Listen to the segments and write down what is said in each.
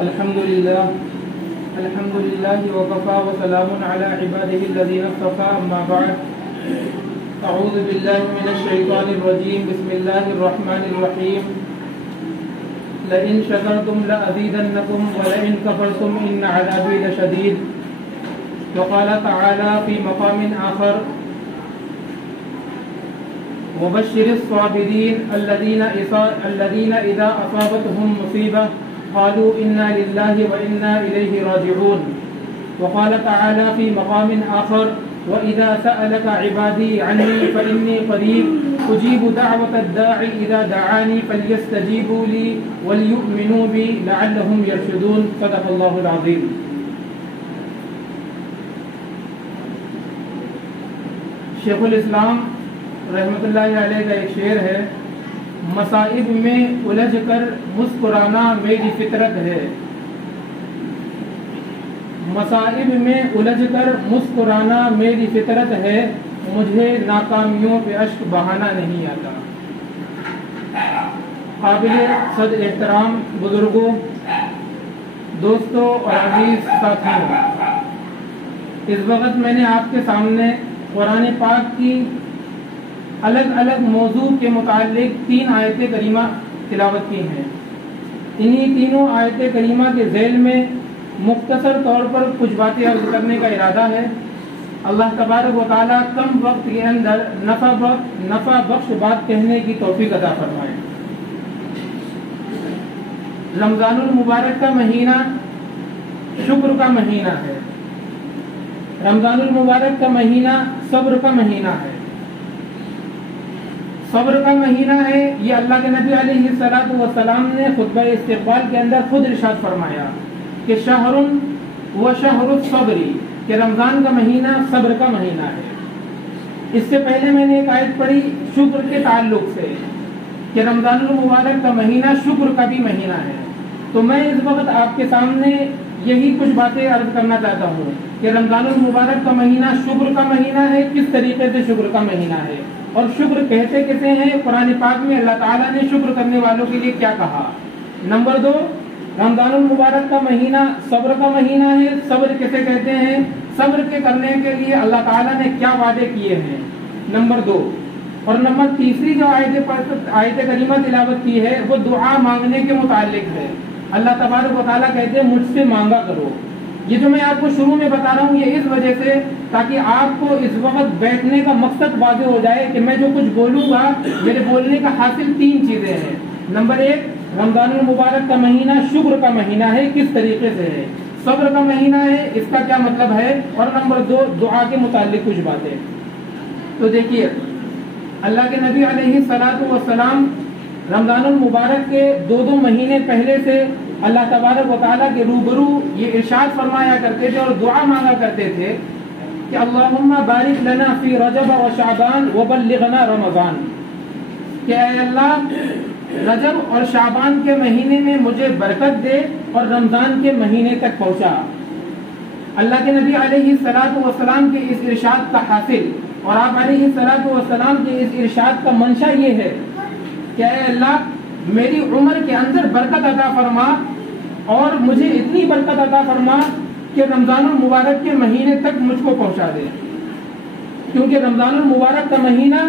الحمد لله وكفى وسلام على عباده الذين اصطفى أما بعد أعوذ بالله من الشيطان الرجيم بسم الله الرحمن الرحيم لئن شكرتم لأزيدنكم ولئن كفرتم إن عذابي لشديد وقال تعالى في مقام آخر وبشر الصابرين الذين إذا أصابتهم مصيبة قالوا إنا لله وإنا إليه راجعون وقال تعالى في مقام آخر وإذا سألك عبادي عني فإني قريب أجيب دعوة الداع إذا دعاني فليستجيبوا لي وليؤمنوا بي لعلهم يرشدون صدق الله العظيم. شیخ الاسلام رحمۃ اللہ علیہ کا ایک شعر ہے، مصائب میں الجھ کر مسکرانا میری فطرت ہے، مصائب میں الجھ کر مسکرانا میری فطرت ہے، مجھے ناکامیوں پہ اشک بہانا نہیں آتا. قابل صد احترام بزرگوں، دوستوں اور عزیز ساتھیوں، اس وقت میں نے آپ کے سامنے قرآن پاک کی الگ الگ موضوع کے متعلق 3 آیت کریمہ تلاوت کی ہیں. انہی تینوں آیت کریمہ کے ذیل میں مختصر طور پر کچھ باتیں عرض کرنے کا ارادہ ہے. اللہ تبارک و تعالیٰ کم وقت کے اندر نفع بخش بات کہنے کی توفیق عطا فرمائے. رمضان المبارک کا مہینہ شکر کا مہینہ ہے، رمضان المبارک کا مہینہ صبر کا مہینہ ہے. صبر کا مہینہ ہے، یہ اللہ کے نبی علیہ الصلوۃ والسلام نے خطبہ استقبال کے اندر خود ارشاد فرمایا کہ شہر و شہر الصبر، کہ رمضان کا مہینہ صبر کا مہینہ ہے. اس سے پہلے میں نے ایک آیت پڑھی شکر کے تعلق سے کہ رمضان المبارک کا مہینہ شکر کا بھی مہینہ ہے. تو میں اس وقت آپ کے سامنے یہی کچھ باتیں عرض کرنا چاہتا ہوں کہ رمضان المبارک کا مہینہ شکر کا مہینہ ہے، کس طریقے سے شکر کا مہینہ ہے اور شکر کہتے کسے ہیں. قرآن پاک میں اللہ تعالیٰ نے شکر کرنے والوں کے لیے کیا کہا. نمبر 2، رمضان المبارک کا مہینہ صبر کا مہینہ ہے. صبر کسے کہتے ہیں؟ صبر کے کرنے کے لیے اللہ تعالیٰ نے کیا وعدے کیے ہیں. نمبر 2 اور نمبر تیسری جو آیت کریمہ تلاوت کی ہے وہ دعا مانگنے کے متعلق ہے. اللہ تبارک و تعالیٰ کہتے ہیں مجھ سے مانگا کرو. یہ جو میں آپ کو شروع میں بتا رہا ہوں یہ اس وجہ سے تاکہ آپ کو اس وقت بیٹھنے کا مقصد واضح ہو جائے کہ میں جو کچھ بولوں گا میرے بولنے کا حاصل 3 چیزیں ہیں. نمبر 1، رمضان المبارک کا مہینہ شکر کا مہینہ ہے، کس طریقے سے ہے. صبر کا مہینہ ہے، اس کا کیا مطلب ہے. اور نمبر 2، دعا کے متعلق کچھ باتیں. تو دیکھیے اللہ کے نبی علیہ الصلوۃ والسلام رمضان المبارک کے 2 مہینے پہلے سے اللہ تبارک و تعالیٰ کے روبرو یہ ارشاد فرمایا کرتے تھے اور دعا مانگا کرتے تھے کہ اللہم بارک لنا فی رجب و شعبان وبلغنا رمضان، کہ اے اللہ رجب اور شعبان کے مہینے میں مجھے برکت دے اور رمضان کے مہینے تک پہنچا. اللہ کے نبی علیہ الصلوۃ والسلام کے اس ارشاد کا حاصل اور آپ علیہ الصلوۃ والسلام کے اس ارشاد کا منشا یہ ہے کہ اے اللہ میری عمر کے اندر برکت عطا فرما اور مجھے اتنی برکت عطا فرما کہ رمضان المبارک کے مہینے تک مجھ کو پہنچا دے. کیونکہ رمضان المبارک کا مہینہ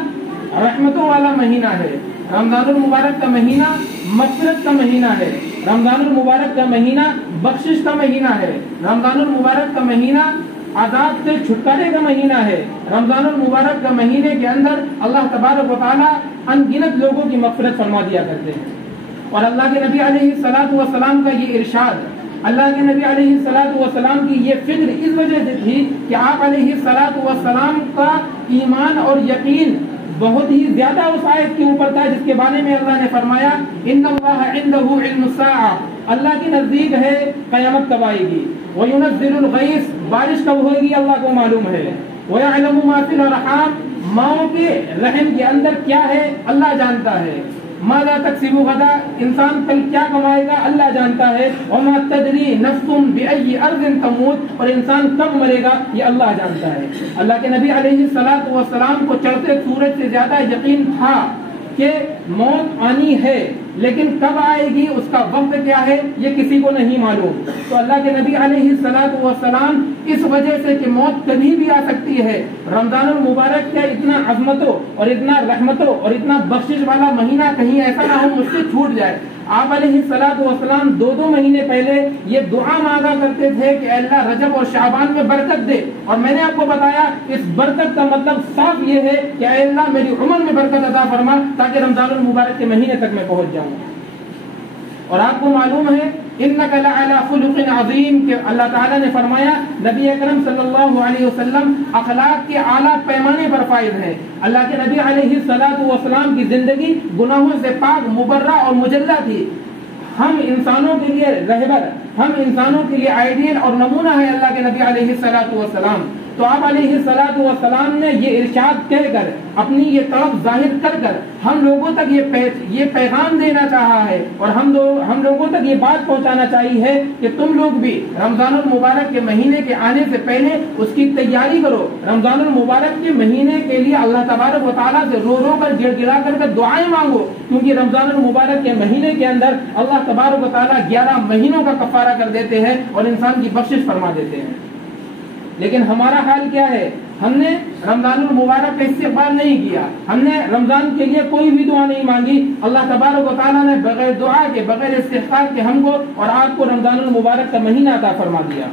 رحمتوں والا مہینہ ہے، رمضان المبارک کا مہینہ مغفرت کا مہینہ ہے، رمضان المبارک کا مہینہ بخشش کا مہینہ ہے، رمضان المبارک کا مہینہ عذاب سے چھٹکارے کا مہینہ ہے. رمضان المبارک کا مہینے کے اندر اللہ تبارک و تعالیٰ ان گنت لوگوں کی مغفرت فرما دیا کرتے ہیں. اور اللہ کے نبی علیہ الصلوۃ والسلام کا یہ ارشاد، اللہ کے نبی علیہ الصلوۃ والسلام کی یہ فکر اس وجہ سے تھی کہ آپ علیہ الصلوۃ والسلام کا ایمان اور یقین بہت ہی زیادہ اس آیت کے اوپر تھا جس کے بارے میں اللہ نے فرمایا ان اللہ عنده علم الساعہ، اللہ کے نزدیک ہے قیامت کب آئے گی. وَيُنَزِّلُ الْغَيْثَ، بارش کب ہوئے گی اللہ کو معلوم ہے. وَيَعْلَمُ مَا فِي الْأَرْحَامِ، ماؤں کے رحم کے اندر کیا ہے اللہ جانتا ہے. ماذا تکسب غدا، انسان کل کیا کمائے گا اللہ جانتا ہے. وَمَا تَدْرِي نَفْسٌ بِأَيِّ أَرْضٍ تَمُوتُ، اور انسان کب مرے گا یہ اللہ جانتا ہے. اللہ کے نبی علیہ الصلوۃ والسلام کو چڑھتے سورج سے زیادہ یقین تھا کہ موت آنی ہے، لیکن کب آئے گی، اس کا وقت کیا ہے، یہ کسی کو نہیں معلوم۔ تو اللہ کے نبی علیہ الصلوۃ والسلام اس وجہ سے کہ موت کبھی بھی آ سکتی ہے، رمضان المبارک کیا اتنا عظمتوں اور اتنا رحمتوں اور اتنا بخشش والا مہینہ کہیں ایسا نہ ہو مجھ سے چھوٹ جائے۔ آپ علیہ الصلوۃ والسلام 2 مہینے پہلے یہ دعا مانگا کرتے تھے کہ اللہ رجب اور شعبان میں برکت دے، اور میں نے آپ کو بتایا اس برکت کا مطلب صاف یہ ہے کہ اے اللہ میری عمر میں برکت عطا فرما تاکہ رمضان المبارک کے مہینے تک میں پہنچ جاؤں۔ اور آپ کو معلوم ہے انک لعلی خلق عظیم کہ اللہ تعالیٰ نے فرمایا نبی اکرم صلی اللہ علیہ وسلم اخلاق کے اعلیٰ پیمانے پر فائز ہیں۔ اللہ کے نبی علیہ الصلوۃ والسلام کی زندگی گناہوں سے پاک، مبرہ اور مجلہ تھی۔ ہم انسانوں کے لیے رہبر، ہم انسانوں کے لیے آئیڈیل اور نمونہ ہے اللہ کے نبی علیہ الصلوۃ والسلام۔ تو آپ علیہ الصلوۃ والسلام نے یہ ارشاد کہہ کر، اپنی یہ طرف ظاہر کر کر ہم لوگوں تک یہ پیغام دینا چاہا ہے، اور ہم لوگوں تک یہ بات پہنچانا چاہیے ہے کہ تم لوگ بھی رمضان المبارک کے مہینے کے آنے سے پہلے اس کی تیاری کرو۔ رمضان المبارک کے مہینے کے لیے اللہ تبارک و تعالیٰ سے رو رو کر گڑ گڑا کر دعائیں مانگو، کیونکہ رمضان المبارک کے مہینے کے اندر اللہ تبارک و تعالیٰ 11 مہینوں کا کفارہ کر دیتے ہیں اور انسان کی بخشش فرما دیتے ہیں۔ لیکن ہمارا حال کیا ہے، ہم نے رمضان المبارک کا استقبال نہیں کیا، ہم نے رمضان کے لیے کوئی بھی دعا نہیں مانگی۔ اللہ تبارک و تعالیٰ نے بغیر دعا کے، بغیر استغفار کے ہم کو اور آپ کو رمضان المبارک کا مہینہ عطا فرما دیا۔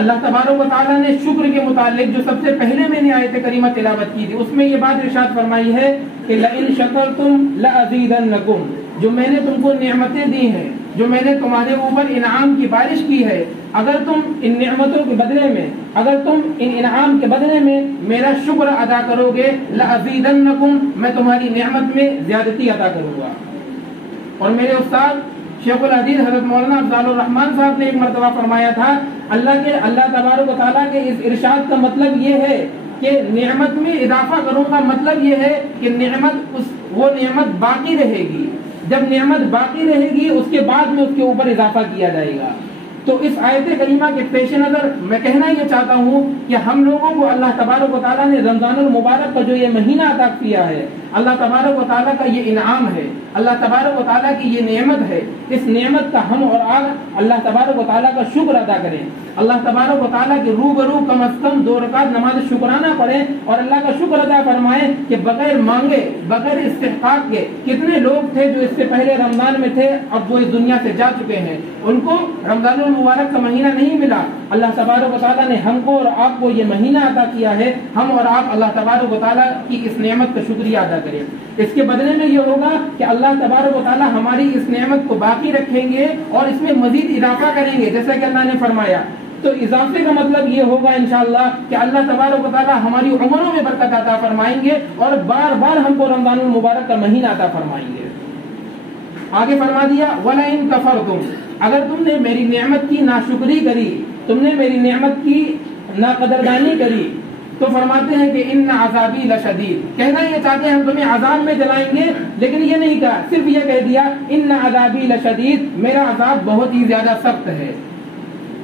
اللہ تبارک و تعالیٰ نے شکر کے متعلق جو سب سے پہلے میں نے آیت کریمہ تلاوت کی تھی اس میں یہ بات ارشاد فرمائی ہے کہ لئن شکرتم لأزیدنکم، جو میں نے تم کو نعمتیں دی ہیں، جو میں نے تمہارے اوپر انعام کی بارش کی ہے، اگر تم ان نعمتوں کے بدلے میں، اگر تم ان انعام کے بدلے میں میرا شکر ادا کرو گے، لأزیدنکم، میں تمہاری نعمت میں زیادتی عطا کروں گا۔ اور میرے استاد شیخ الحدیث حضرت مولانا افضال الرحمان صاحب نے ایک مرتبہ فرمایا تھا، اللہ تبارک و تعالیٰ کے اس ارشاد کا مطلب یہ ہے کہ نعمت میں اضافہ کروں کا مطلب یہ ہے کہ وہ نعمت باقی رہے گی، جب نعمت باقی رہے گی اس کے بعد میں اس کے اوپر اضافہ کیا جائے گا۔ تو اس آیت کریمہ کے پیش نظر میں کہنا یہ چاہتا ہوں کہ ہم لوگوں کو اللہ تبارک و تعالیٰ نے رمضان المبارک کا جو یہ مہینہ عطا کیا ہے، اللہ تبارک و تعالیٰ کا یہ انعام ہے، اللہ تبارک و تعالیٰ کی یہ نعمت ہے، اس نعمت کا ہم اور آپ اللہ تبارک و تعالیٰ کا شکر ادا کریں، اللہ تبارک و تعالیٰ کے روبرو کم از کم 2 رکعت نماز شکرانہ پڑھیں اور اللہ کا شکر ادا فرمائیں کہ بغیر مانگے، بغیر استحقاق کے کتنے لوگ تھے جو اس سے پہلے رمضان میں تھے، اب وہ اس دنیا سے جا چکے ہیں، ان کو رمضان المبارک کا مہینہ نہیں ملا۔ اللہ تبارک و تعالیٰ نے ہم کو اور آپ کو یہ مہینہ عطا کیا ہے، ہم اور آپ اللہ تبارک و تعالیٰ کی اس نعمت کا شکریہ ادا کریں۔ اس کے بدلے میں یہ ہوگا کہ اللہ تبارک و تعالیٰ ہماری اس نعمت کو باقی رکھیں گے اور اس میں مزید اضافہ کریں گے، جیسا کہ اللہ نے فرمایا۔ تو اضافے کا مطلب یہ ہوگا انشاءاللہ کہ اللہ تبارک و تعالیٰ ہماری عمروں میں برکت عطا فرمائیں گے اور بار بار ہم کو رمضان المبارک کا مہینہ عطا فرمائیں گے۔ آگے فرما دیا وَلَئِن كَفَرْتُمْ، اگر تم نے میری نعمت کی ناشکری کری، تم نے میری نعمت کی ناقدردانی کری، تو فرماتے ہیں کہ ان عذابی لشدید، کہنا یہ چاہتے ہیں ہم تمہیں عذاب میں جلائیں گے، لیکن یہ نہیں کہا، صرف یہ کہہ دیا ان عذابی لشدید، میرا عذاب بہت ہی زیادہ سخت ہے۔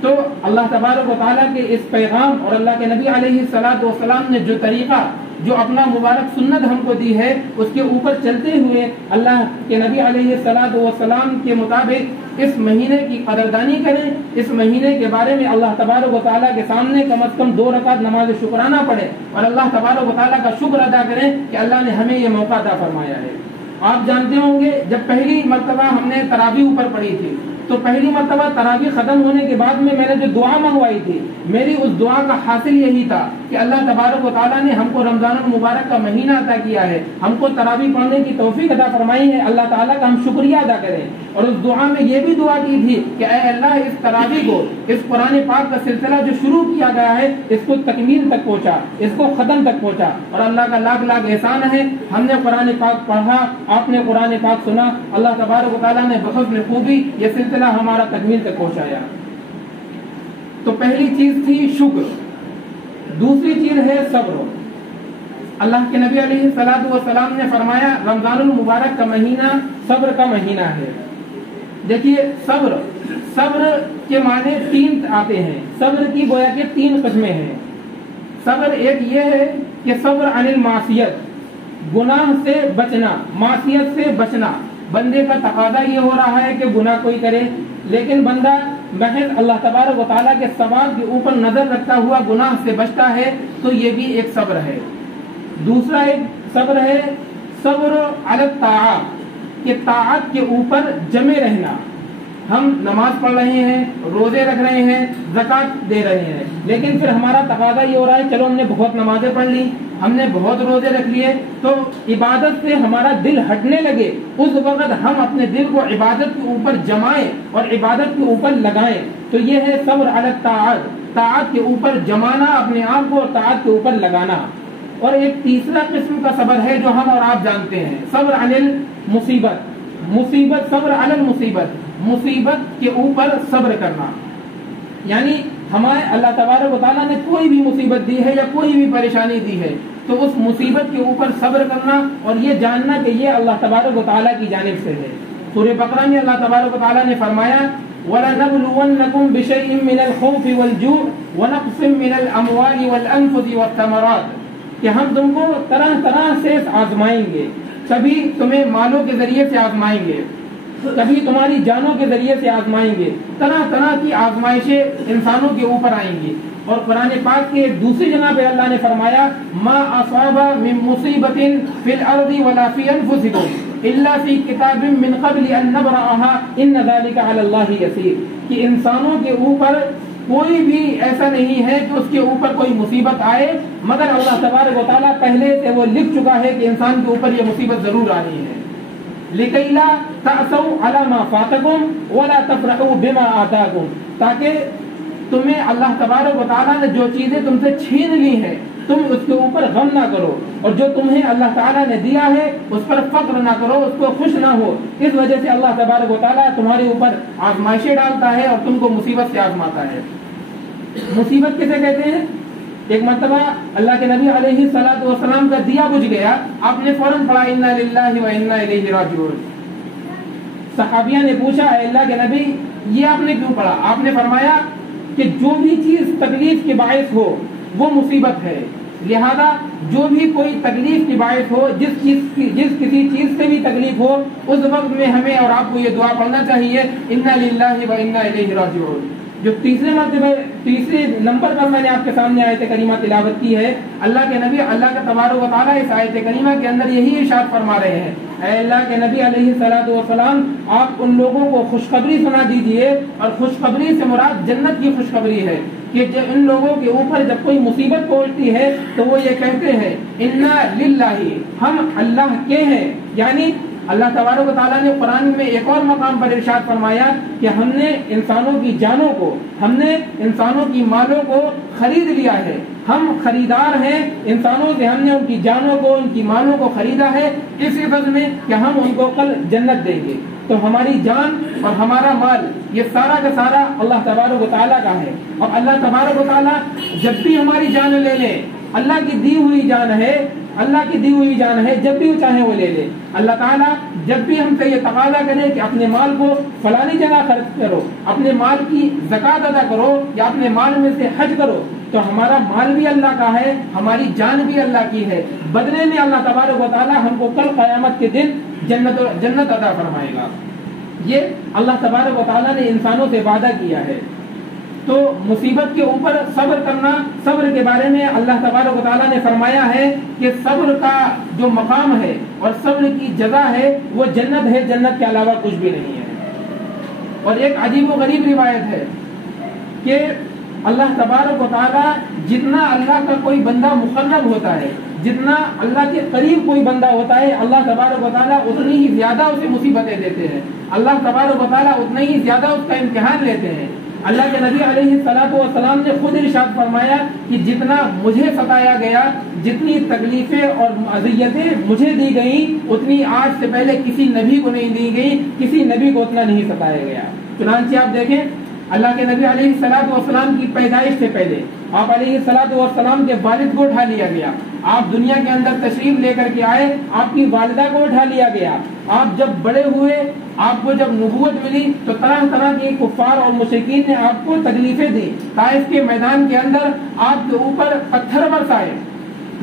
تو اللہ تبارک و تعالیٰ کے اس پیغام اور اللہ کے نبی علیہ الصلوۃ والسلام نے جو طریقہ، جو اپنا مبارک سنت ہم کو دی ہے، اس کے اوپر چلتے ہوئے اللہ کے نبی علیہ الصلوۃ والسلام کے مطابق اس مہینے کی قدردانی کریں، اس مہینے کے بارے میں اللہ تبارک و تعالیٰ کے سامنے کم از کم 2 رکعت نماز شکرانہ پڑھیں اور اللہ تبارک و تعالیٰ کا شکر ادا کریں کہ اللہ نے ہمیں یہ موقع عطا فرمایا ہے۔ آپ جانتے ہوں گے جب پہلی مرتبہ ہم نے تراویح اوپر پڑھی تھی تو پہلی مرتبہ تراویح ختم ہونے کے بعد میں نے جو دعا منگوائی تھی، میری اس دعا کا حاصل یہی تھا کہ اللہ تبارک و تعالیٰ نے ہم کو رمضان المبارک کا مہینہ عطا کیا ہے، ہم کو تراویح پڑھنے کی توفیق عطا فرمائی ہے، اللہ تعالیٰ کا ہم شکریہ ادا کریں۔ اور اس دعا میں یہ بھی دعا کی تھی کہ اے اللہ اس تراویح کو، اس قرآن پاک کا سلسلہ جو شروع کیا گیا ہے اس کو تکمیل تک پہنچا، اس کو ختم تک پہنچا۔ اور اللہ کا لاکھ لاکھ احسان ہے، ہم نے قرآن پاک پڑھا، آپ نے قرآن پاک سنا، اللہ تبارک و تعالیٰ نے بحسن خوبی یہ سلسلہ ہمارا تکمیل تک پہنچایا۔ تو پہلی چیز تھی شکر، دوسری چیز ہے صبر۔ اللہ کے نبی علیہ الصلوۃ والسلام نے فرمایا رمضان المبارک کا مہینہ صبر کا مہینہ ہے۔ دیکھیے صبر کے معنی 3 آتے ہیں، صبر کی گویا کہ 3 قسمیں ہیں۔ صبر ایک یہ ہے کہ صبر عن المعصیت، گناہ سے بچنا، معصیت سے بچنا، بندے کا تقاضا یہ ہو رہا ہے کہ گناہ کوئی کرے، لیکن بندہ محض اللہ تبارک و تعالیٰ کے ثواب کے اوپر نظر رکھتا ہوا گناہ سے بچتا ہے، تو یہ بھی ایک صبر ہے۔ دوسرا ایک صبر ہے صبر علی الطاعات، کہ طاعت کے اوپر جمے رہنا۔ ہم نماز پڑھ رہے ہیں، روزے رکھ رہے ہیں، زکوٰۃ دے رہے ہیں، لیکن پھر ہمارا تقاضا یہ ہو رہا ہے چلو ہم نے بہت نمازیں پڑھ لی، ہم نے بہت روزے رکھ لیے، تو عبادت سے ہمارا دل ہٹنے لگے، اس وقت ہم اپنے دل کو عبادت کے اوپر جمائیں اور عبادت کے اوپر لگائیں، تو یہ ہے صبر علی الطاعات، طاعت کے اوپر جمانا اپنے آپ کو اور طاعت کے اوپر لگانا۔ اور ایک تیسرا قسم کا صبر ہے جو ہم اور آپ جانتے ہیں، صبر علی المصیبت، مصیبت، صبر علی المصیبت، مصیبت کے اوپر صبر کرنا، یعنی ہمارے اللہ تبارک و تعالیٰ نے کوئی بھی مصیبت دی ہے یا کوئی بھی پریشانی دی ہے تو اس مصیبت کے اوپر صبر کرنا اور یہ جاننا کہ یہ اللہ تبارک و تعالیٰ کی جانب سے ہے۔ سورہ بقرہ میں اللہ تبارک و تعالیٰ نے فرمایا وَلَنَبْلُوَنَّكُمْ بِشَيْءٍ مِّنَ الْخَوْفِ وَالْجُوعِ وَنَقْصٍ مِّنَ الْأَمْوَالِ وَالْأَنفُسِ وَالثَّمَرَاتِ، کہ ہم تم کو طرح طرح سے آزمائیں گے، کبھی تمہیں مالوں کے ذریعے سے آزمائیں گے، کبھی تمہاری جانوں کے ذریعے سے آزمائیں گے، طرح طرح کی آزمائشیں انسانوں کے اوپر آئیں گی۔ اور قرآن پاک کے ایک دوسری جگہ پہ اللہ نے فرمایا ما اصاب من مصیبت فی الارض ولا فی انفسکم الا فی کتاب من قبل ان نبرأها ان ذلک علی اللہ یسیر، کہ انسانوں کے اوپر کوئی بھی ایسا نہیں ہے کہ اس کے اوپر کوئی مصیبت آئے مگر اللہ تبارک و تعالیٰ پہلے سے وہ لکھ چکا ہے کہ انسان کے اوپر یہ مصیبت ضرور آنی ہے۔ لِكَيْ لَا تَأْسَوْا عَلَى مَا فَاتَكُمْ وَلَا تَفْرَحُوا بِمَا آتَاكُمْ، تاکہ تمہیں اللہ تبارک و تعالیٰ نے جو چیزیں تم سے چھین لی ہیں تم اس کے اوپر غم نہ کرو، اور جو تمہیں اللہ تعالیٰ نے دیا ہے اس پر فخر نہ کرو، اس کو خوش نہ ہو۔ اس وجہ سے اللہ تبارک و تعالیٰ تمہارے اوپر آزمائشیں ڈالتا ہے اور تم کو مصیبت سے آزماتا ہے۔ مصیبت کسے کہتے ہیں؟ ایک مرتبہ اللہ کے نبی علیہ الصلوۃ والسلام کا دیا بجھ گیا، آپ نے فوراً پڑھا انا للہ و انا الیہ راجعون۔ صحابیہ نے پوچھا اے اللہ کے نبی یہ آپ نے کیوں پڑھا؟ آپ نے فرمایا کہ جو بھی چیز تکلیف کے باعث ہو وہ مصیبت ہے، لہذا جو بھی کوئی تکلیف کے باعث ہو، جس کسی چیز سے بھی تکلیف ہو، اس وقت میں ہمیں اور آپ کو یہ دعا پڑھنا چاہیے انا للہ و انا الیہ راجعون۔ جو تیسرے نمبر پر میں نے آپ کے سامنے آیت کریمہ تلاوت کی ہے، اللہ کے نبی اللہ کا تبارک و تعالیٰ اس آیت کریمہ کے اندر یہی ارشاد فرما رہے ہیں اے اللہ کے نبی علیہ الصلوۃ والسلام آپ ان لوگوں کو خوشخبری سنا دیجئے، اور خوشخبری سے مراد جنت کی خوشخبری ہے کہ ان لوگوں کے اوپر جب کوئی مصیبت پہنچتی ہے تو وہ یہ کہتے ہیں انا للہ، ہم اللہ کے ہیں، یعنی اللہ تبارک و تعالیٰ نے قرآن میں ایک اور مقام پر ارشاد فرمایا کہ ہم نے انسانوں کی جانوں کو، ہم نے انسانوں کی مالوں کو خرید لیا ہے، ہم خریدار ہیں انسانوں سے، ہم نے ان کی جانوں کو ان کی مالوں کو خریدا ہے اس عوض میں کہ ہم ان کو کل جنت دیں گے۔ تو ہماری جان اور ہمارا مال یہ سارا کا سارا اللہ تبارک و تعالیٰ کا ہے، اور اللہ تبارک و تعالیٰ جب بھی ہماری جان لے لے، اللہ کی دی ہوئی جان ہے، اللہ کی دی ہوئی جان ہے، جب بھی وہ چاہے وہ لے لے۔ اللہ تعالیٰ جب بھی ہم سے یہ تقاضا کرے کہ اپنے مال کو فلانی جگہ خرچ کرو، اپنے مال کی زکوٰۃ ادا کرو یا اپنے مال میں سے حج کرو، تو ہمارا مال بھی اللہ کا ہے، ہماری جان بھی اللہ کی ہے، بدلے میں اللہ تبارک و تعالیٰ ہم کو کل قیامت کے دن جنت عطا فرمائے گا۔ یہ اللہ تبارک و تعالیٰ نے انسانوں سے وعدہ کیا ہے۔ تو مصیبت کے اوپر صبر کرنا، صبر کے بارے میں اللہ تبارک و تعالیٰ نے فرمایا ہے کہ صبر کا جو مقام ہے اور صبر کی جزا ہے وہ جنت ہے، جنت کے علاوہ کچھ بھی نہیں ہے۔ اور ایک عجیب و غریب روایت ہے کہ اللہ تبارک و تعالیٰ جتنا اللہ کا کوئی بندہ مقرب ہوتا ہے، جتنا اللہ کے قریب کوئی بندہ ہوتا ہے، اللہ تبارک و تعالیٰ اتنی ہی زیادہ اسے مصیبتیں دیتے ہیں، اللہ تبارک و تعالیٰ اتنا ہی زیادہ اس کا امتحان لیتے ہیں۔ اللہ کے نبی علیہ الصلوۃ والسلام نے خود ارشاد فرمایا کہ جتنا مجھے ستایا گیا، جتنی تکلیفیں اور اذیتیں مجھے دی گئیں، اتنی آج سے پہلے کسی نبی کو نہیں دی گئی، کسی نبی کو اتنا نہیں ستایا گیا۔ چنانچہ آپ دیکھیں اللہ کے نبی علیہ الصلوۃ والسلام کی پیدائش سے پہلے آپ علیہ الصلوۃ والسلام کے والد کو اٹھا لیا گیا، آپ دنیا کے اندر تشریف لے کر کے آئے، آپ کی والدہ کو اٹھا لیا گیا، آپ جب بڑے ہوئے، آپ کو جب نبوت ملی تو طرح طرح کے کفار اور مشرکین نے آپ کو تکلیفیں دی، طائف کے میدان کے اندر آپ کے اوپر پتھر برسائے،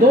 2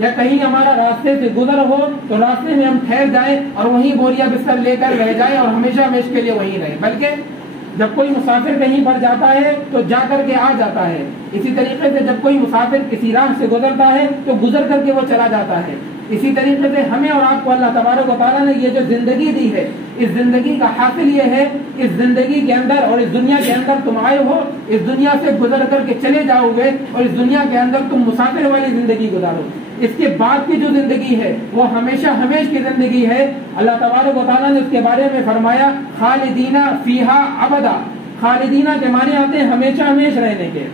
یا کہیں ہمارا راستے سے گزر ہو تو راستے میں ہم ٹھہر جائیں اور وہیں بوریا بستر لے کر رہ جائیں اور ہمیشہ ہمیشہ کے لیے وہیں رہیں، بلکہ جب کوئی مسافر کہیں پر جاتا ہے تو جا کر کے آ جاتا ہے، اسی طریقے سے جب کوئی مسافر کسی راہ سے گزرتا ہے تو گزر کر کے وہ چلا جاتا ہے۔ اسی طریقے سے ہمیں اور آپ کو اللہ تبارک و تعالیٰ نے یہ جو زندگی دی ہے، اس زندگی کا حاصل یہ ہے، اس زندگی کے اندر اور اس دنیا کے اندر تم آئے ہو، اس دنیا سے گزر کر کے چلے جاؤ گے اور اس دنیا کے اندر تم مسافر والی زندگی گزارو۔ اس کے بعد کی جو زندگی ہے وہ ہمیشہ ہمیش کی زندگی ہے۔ اللہ تبارک و تعالیٰ نے اس کے بارے میں فرمایا خالدینہ فیہا ابدا۔ خالدینہ کے معنی آتے ہیں ہمیشہ ہمیش رہنے کے،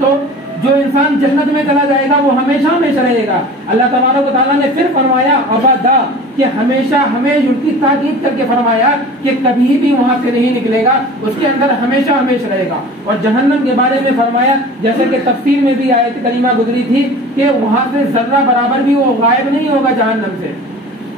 تو جو انسان جنت میں چلا جائے گا وہ ہمیشہ ہمیشہ رہے گا۔ اللہ تبارک و تعالیٰ نے پھر فرمایا ابدا، کہ ہمیشہ ہمیش، ان کی تاکید کر کے فرمایا کہ کبھی بھی وہاں سے نہیں نکلے گا، اس کے اندر ہمیشہ ہمیش رہے گا۔ اور جہنم کے بارے میں فرمایا، جیسے کہ تفسیر میں بھی آیت کریمہ گزری تھی کہ وہاں سے ذرہ برابر بھی وہ غائب نہیں ہوگا جہنم سے۔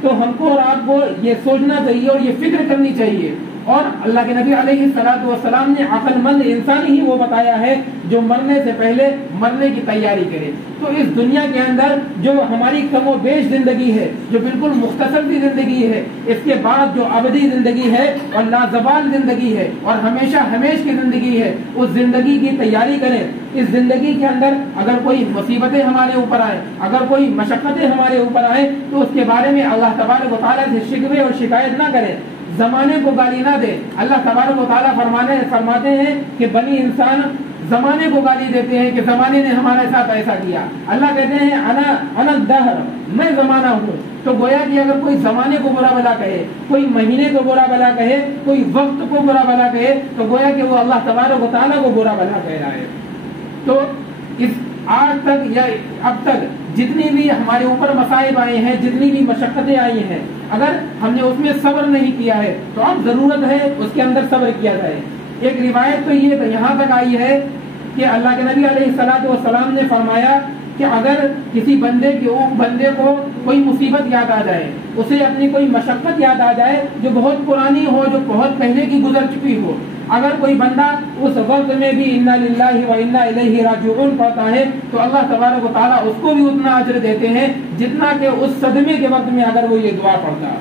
تو ہم کو اور آپ کو یہ سوچنا چاہیے اور یہ فکر کرنی چاہیے، اور اللہ کے نبی علیہ السلام نے عقل مند انسان ہی وہ بتایا ہے جو مرنے سے پہلے مرنے کی تیاری کرے۔ تو اس دنیا کے اندر جو ہماری کم و بیش زندگی ہے، جو بالکل مختصر سی زندگی ہے، اس کے بعد جو ابدی زندگی ہے اور لازوال زندگی ہے اور ہمیشہ ہمیش کی زندگی ہے، اس زندگی کی تیاری کریں۔ اس زندگی کے اندر اگر کوئی مصیبتیں ہمارے اوپر آئیں، اگر کوئی مشقتیں ہمارے اوپر آئیں، تو اس کے بارے میں اللہ تبارک و تعالیٰ سے شکوے اور شکایت نہ کریں، زمانے کو گالی نہ دے۔ اللہ تبارک و تعالیٰ فرماتے ہیں کہ بنی انسان زمانے کو گالی دیتے ہیں کہ زمانے نے ہمارے ساتھ ایسا کیا۔ اللہ کہتے ہیں انا الدہر، میں زمانہ ہوں۔ تو گویا کہ اگر کوئی زمانے کو برا بلا کہے، کوئی مہینے کو برا بلا کہے، کوئی وقت کو برا بلا کہے، تو گویا کہ وہ اللہ تبارک و تعالیٰ کو برا بلا کہہ رہا ہے۔ تو اس آج تک یا اب تک جتنی بھی ہمارے اوپر مصائب آئے ہیں، جتنی بھی مشقتیں آئی ہیں، اگر ہم نے اس میں صبر نہیں کیا ہے تو اب ضرورت ہے اس کے اندر صبر کیا جائے۔ ایک روایت تو یہ یہاں تک آئی ہے کہ اللہ کے نبی علیہ السلام نے فرمایا کہ اگر کسی بندے کو کوئی مصیبت یاد آ جائے، اسے اپنی کوئی مشقت یاد آ جائے جو بہت پرانی ہو، جو بہت پہلے کی گزر چکی ہو، اگر کوئی بندہ اس وقت میں بھی انا للہ و انا الیہ راجعون پڑھتا ہے تو اللہ تبارک و تعالیٰ اس کو بھی اتنا اجر دیتے ہیں جتنا کہ اس صدمے کے وقت میں اگر وہ یہ دعا پڑھتا۔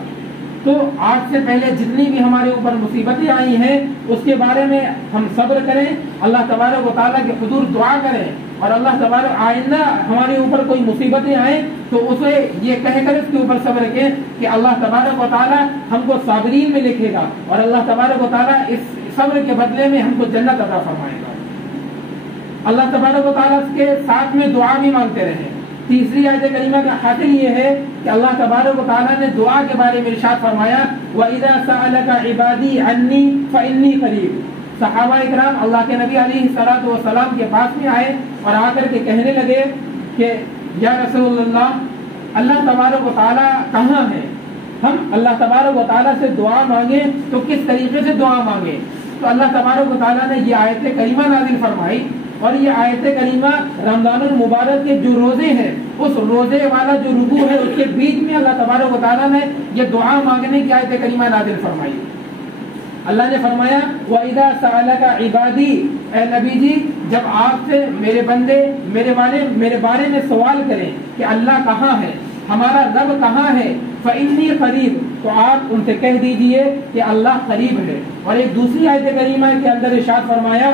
تو آج سے پہلے جتنی بھی ہمارے اوپر مصیبتیں آئی ہیں اس کے بارے میں ہم صبر کریں، اللہ تبارک و تعالیٰ کے حضور دعا کریں، اور اللہ تبارک آئندہ ہمارے اوپر کوئی مصیبتیں آئیں تو اسے یہ کہہ کر اس کے اوپر صبر رکھیں کہ اللہ تبارک و تعالیٰ ہم کو صابرین میں لکھے گا، اور اللہ تبارک و تعالیٰ اس صبر کے بدلے میں ہم کو جنت عطا فرمائے گا۔ اللہ تبارک و تعالیٰ کے ساتھ میں دعا بھی مانگتے رہیں۔ تیسری آیت کریمہ کا حاصل یہ ہے کہ اللہ تبارک و تعالیٰ نے دعا کے بارے میں ارشاد فرمایا وَإِذَا سَأَلَكَ عِبَادِي عَنِّي فَإِنِّي قَرِيبٌ۔ صحابہ اکرام اللہ کے نبی علیہ السلام کے پاس میں آئے اور آ کر کے کہنے لگے کہ یا رسول اللہ تبارک و تعالیٰ کہاں ہے؟ ہم اللہ تبارک و تعالیٰ سے دعا مانگیں تو کس طریقے سے دعا مانگیں؟ تو اللہ تبارک و تعالیٰ نے یہ آیت کریمہ نازل فرمائی، اور یہ آیت کریمہ رمضان المبارک کے جو روزے ہیں، اس روزے والا جو رکوع ہے اس کے بیچ میں اللہ تبارک و تعالیٰ نے یہ دعا مانگنے کی آیت کریمہ نازل فرمائی۔ اللہ نے فرمایا وَإِذَا سَأَلَكَ عِبَادِي، اے نبی جی جب آپ سے میرے بندے میرے بارے میں سوال کریں کہ اللہ کہاں ہے، ہمارا رب کہاں ہے، فَإِنِّي قَرِيب، تو آپ ان سے کہہ دیجئے کہ اللہ قریب ہے۔ اور ایک دوسری آیت کریمہ کے اندر ارشاد فرمایا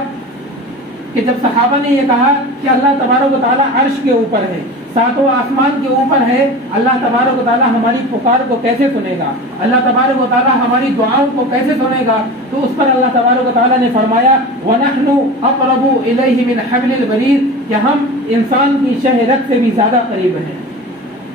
کہ جب صحابہ نے یہ کہا کہ اللہ تبارک و تعالیٰ عرش کے اوپر ہے، ساتوں آسمان کے اوپر ہے، اللہ تبارک و تعالیٰ ہماری پکار کو کیسے سنے گا، اللہ تبارک و تعالیٰ ہماری دعاؤں کو کیسے سنے گا؟ تو اس پر اللہ تبارک و تعالیٰ نے فرمایا وَنَحْنُ أَقْرَبُ إِلَيْهِ مِنْ حَبْلِ الْوَرِيدِ، کہ ہم انسان کی شہ رگ سے بھی زیادہ قریب ہیں۔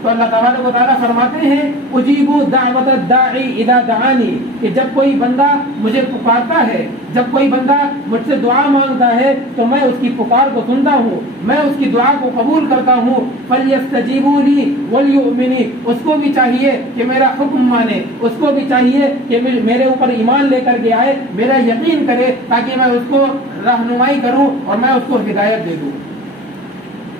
تو اللہ تبارک و تعالیٰ فرماتے ہیں اجیب دعوت الداعی اذا دعانی، کہ جب کوئی بندہ مجھے پکارتا ہے، جب کوئی بندہ مجھ سے دعا مانگتا ہے تو میں اس کی پکار کو سنتا ہوں، میں اس کی دعا کو قبول کرتا ہوں۔ فَلْيَسْتَجِيبُوا لِي وَلْيُؤْمِنُوا، اس کو بھی چاہیے کہ میرا حکم مانے، اس کو بھی چاہیے کہ میرے اوپر ایمان لے کر کے آئے، میرا یقین کرے، تاکہ میں اس کو رہنمائی کروں اور میں اس کو ہدایت دے دوں۔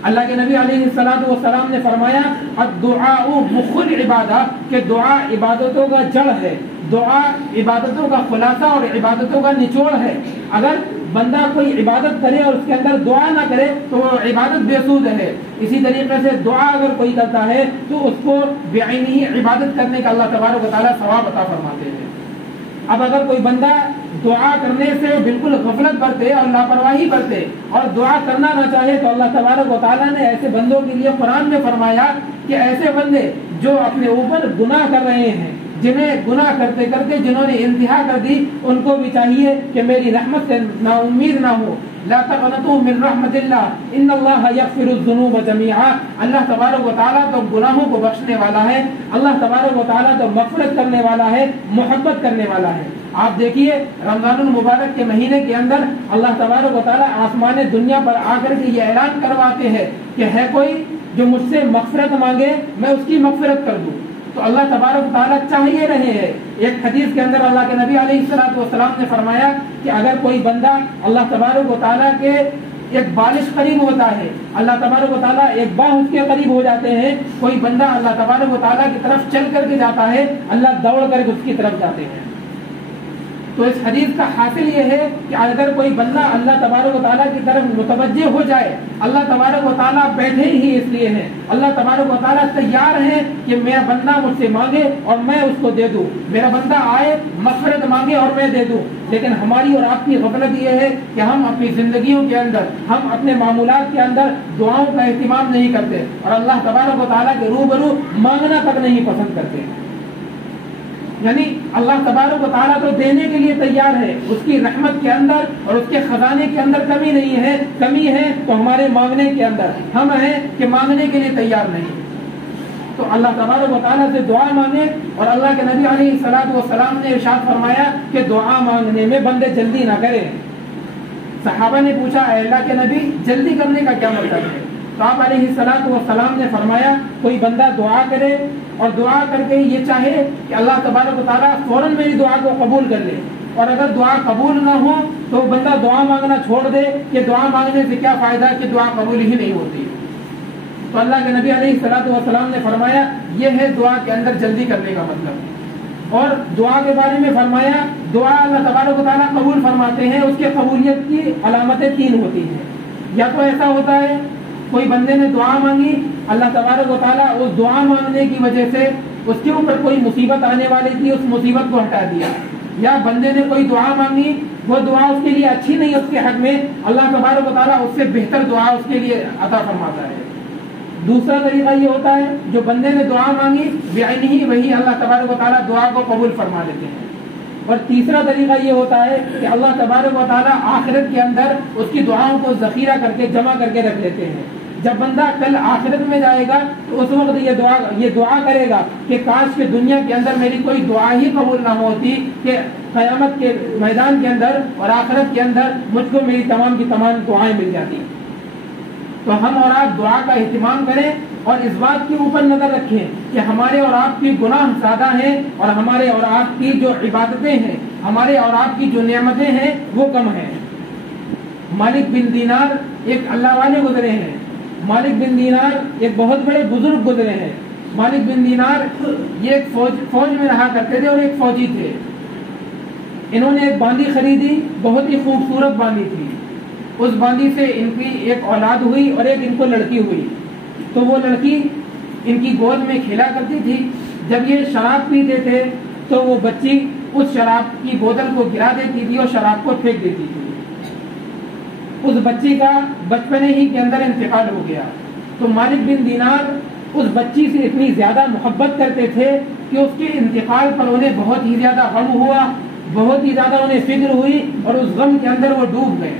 اللہ کے نبی علیہ السلام نے فرمایا الدعاء مخ العبادہ، کہ دعا عبادتوں کا جڑ ہے، دعا عبادتوں کا خلاصہ اور عبادتوں کا نچوڑ ہے۔ اگر بندہ کوئی عبادت کرے اور اس کے اندر دعا نہ کرے تو وہ عبادت بے سود ہے. اسی طریقے سے دعا اگر کوئی کرتا ہے تو اس کو بعینی عبادت کرنے کا اللہ تبارک و تعالیٰ ثواب عطا فرماتے ہیں. اب اگر کوئی بندہ دعا کرنے سے بالکل غفلت برتے اور لاپرواہی برتے اور دعا کرنا نہ چاہے تو اللہ تبارک و تعالیٰ نے ایسے بندوں کے لیے قرآن میں فرمایا کہ ایسے بندے جو اپنے اوپر گناہ کر رہے ہیں، جنہیں گناہ کرتے کرتے جنہوں نے انتہا کر دی، ان کو بھی چاہیے کہ میری رحمت سے نا امید نہ ہو. لا تقنطوا من رحمت اللہ ان اللہ یغفر الذنوب جميعا. اللہ تبارک و تعالیٰ تو گناہوں کو بخشنے والا ہے، اللہ تبارک و تعالیٰ تو مغفرت کرنے والا ہے، محبت کرنے والا ہے. آپ دیکھیے رمضان المبارک کے مہینے کے اندر اللہ تبارک و تعالیٰ آسمان دنیا پر آ کر کے یہ اعلان کرواتے ہیں کہ ہے کوئی جو مجھ سے مغفرت مانگے میں اس کی مغفرت کر دوں. تو اللہ تبارک و تعالیٰ چاہیے رہے ہیں. ایک حدیث کے اندر اللہ کے نبی علیہ السلام نے فرمایا کہ اگر کوئی بندہ اللہ تبارک و تعالیٰ کے ایک بالش قریب ہوتا ہے، اللہ تبارک و تعالیٰ ایک باہ اس کے قریب ہو جاتے ہیں. کوئی بندہ اللہ تبارک و تعالیٰ کی طرف چل کر کے جاتا ہے، اللہ دوڑ کر کے اس کی طرف جاتے ہیں. تو اس حدیث کا حاصل یہ ہے کہ اگر کوئی بندہ اللہ تبارک و تعالیٰ کی طرف متوجہ ہو جائے، اللہ تبارک و تعالیٰ بیٹھے ہی اس لیے ہیں، اللہ تبارک و تعالیٰ تیار ہیں کہ میرا بندہ مجھ سے مانگے اور میں اس کو دے دوں، میرا بندہ آئے مغفرت مانگے اور میں دے دوں. لیکن ہماری اور آپ کی غفلت یہ ہے کہ ہم اپنی زندگیوں کے اندر، ہم اپنے معمولات کے اندر دعاؤں کا اہتمام نہیں کرتے اور اللہ تبارک و تعالیٰ کے روبرو مانگنا تک نہیں پسند کرتے. یعنی اللہ تبارک و تعالیٰ تو دینے کے لیے تیار ہے، اس کی رحمت کے اندر اور اس کے خزانے کے اندر کمی نہیں ہے. کمی ہے تو ہمارے مانگنے کے اندر، ہم ہیں کہ مانگنے کے لیے تیار نہیں. تو اللہ تبارک و تعالیٰ سے دعا مانگے. اور اللہ کے نبی علیہ السلام نے ارشاد فرمایا کہ دعا مانگنے میں بندے جلدی نہ کریں. صحابہ نے پوچھا اے اللہ کے نبی جلدی کرنے کا کیا مطلب ہے؟ تو آپ علیہ السلام نے فرمایا کوئی بندہ دعا کرے اور دعا کر کے یہ چاہے کہ اللہ تبارک و تعالیٰ فوراً میری دعا کو قبول کر لے، اور اگر دعا قبول نہ ہو تو بندہ دعا مانگنا چھوڑ دے کہ دعا مانگنے سے کیا فائدہ کہ دعا قبول ہی نہیں ہوتی. تو اللہ کے نبی علیہ السلام نے فرمایا یہ ہے دعا کے اندر جلدی کرنے کا مطلب. اور دعا کے بارے میں فرمایا دعا اللہ تبارک و تعالیٰ قبول فرماتے ہیں، اس کے قبولیت کی علامتیں 3 ہوتی ہیں. یا تو ایسا ہوتا ہے کوئی بندے نے دعا مانگی، اللہ تبارک و تعالیٰ اس دعا مانگنے کی وجہ سے اس کے اوپر کوئی مصیبت آنے والی تھی، اس مصیبت کو ہٹا دیا. یا بندے نے کوئی دعا مانگی، وہ دعا اس کے لیے اچھی نہیں اس کے حق میں، اللہ تبارک و تعالیٰ اس سے بہتر دعا اس کے لیے عطا فرماتا ہے. دوسرا طریقہ یہ ہوتا ہے جو بندے نے دعا مانگی بعینہ وہی اللہ تبارک و تعالیٰ دعا کو قبول فرما لیتے ہیں. اور تیسرا طریقہ یہ ہوتا ہے کہ اللہ تبارک و تعالیٰ آخرت کے اندر اس کی دعاؤں کو ذخیرہ کر کے جمع کر کے رکھ لیتے ہیں. جب بندہ کل آخرت میں جائے گا تو اس وقت یہ دعا کرے گا کہ کاش کے دنیا کے اندر میری کوئی دعا ہی قبول نہ ہوتی، کہ قیامت کے میدان کے اندر اور آخرت کے اندر مجھ کو میری تمام کی تمام دعائیں مل جاتی. تو ہم اور آپ دعا کا اہتمام کریں اور اس بات کے اوپر نظر رکھیں کہ ہمارے اور آپ کی گناہ زیادہ ہیں اور ہمارے اور آپ کی جو عبادتیں ہیں، ہمارے اور آپ کی جو نعمتیں ہیں وہ کم ہیں. مالک بن دینار ایک اللہ والے گزرے ہیں. مالک بن دینار ایک بہت بڑے بزرگ گزرے ہیں. مالک بن دینار یہ ایک فوج میں رہا کرتے تھے اور ایک فوجی تھے. انہوں نے ایک باندی خریدی، بہت ہی خوبصورت باندی تھی. اس باندی سے ان کی ایک اولاد ہوئی اور ایک ان کو لڑکی ہوئی. تو وہ لڑکی ان کی گود میں کھیلا کرتی تھی. جب یہ شراب پیتے تھے تو وہ بچی اس شراب کی بوتل کو گرا دیتی تھی اور شراب کو پھینک دیتی تھی. اس بچی کا بچپنے ہی کے اندر انتقال ہو گیا. تو مالک بن دینار اس بچی سے اتنی زیادہ محبت کرتے تھے کہ اس کے انتقال پر انہیں بہت ہی زیادہ غم ہوا، بہت ہی زیادہ انہیں فکر ہوئی اور اس غم کے اندر وہ ڈوب گئے.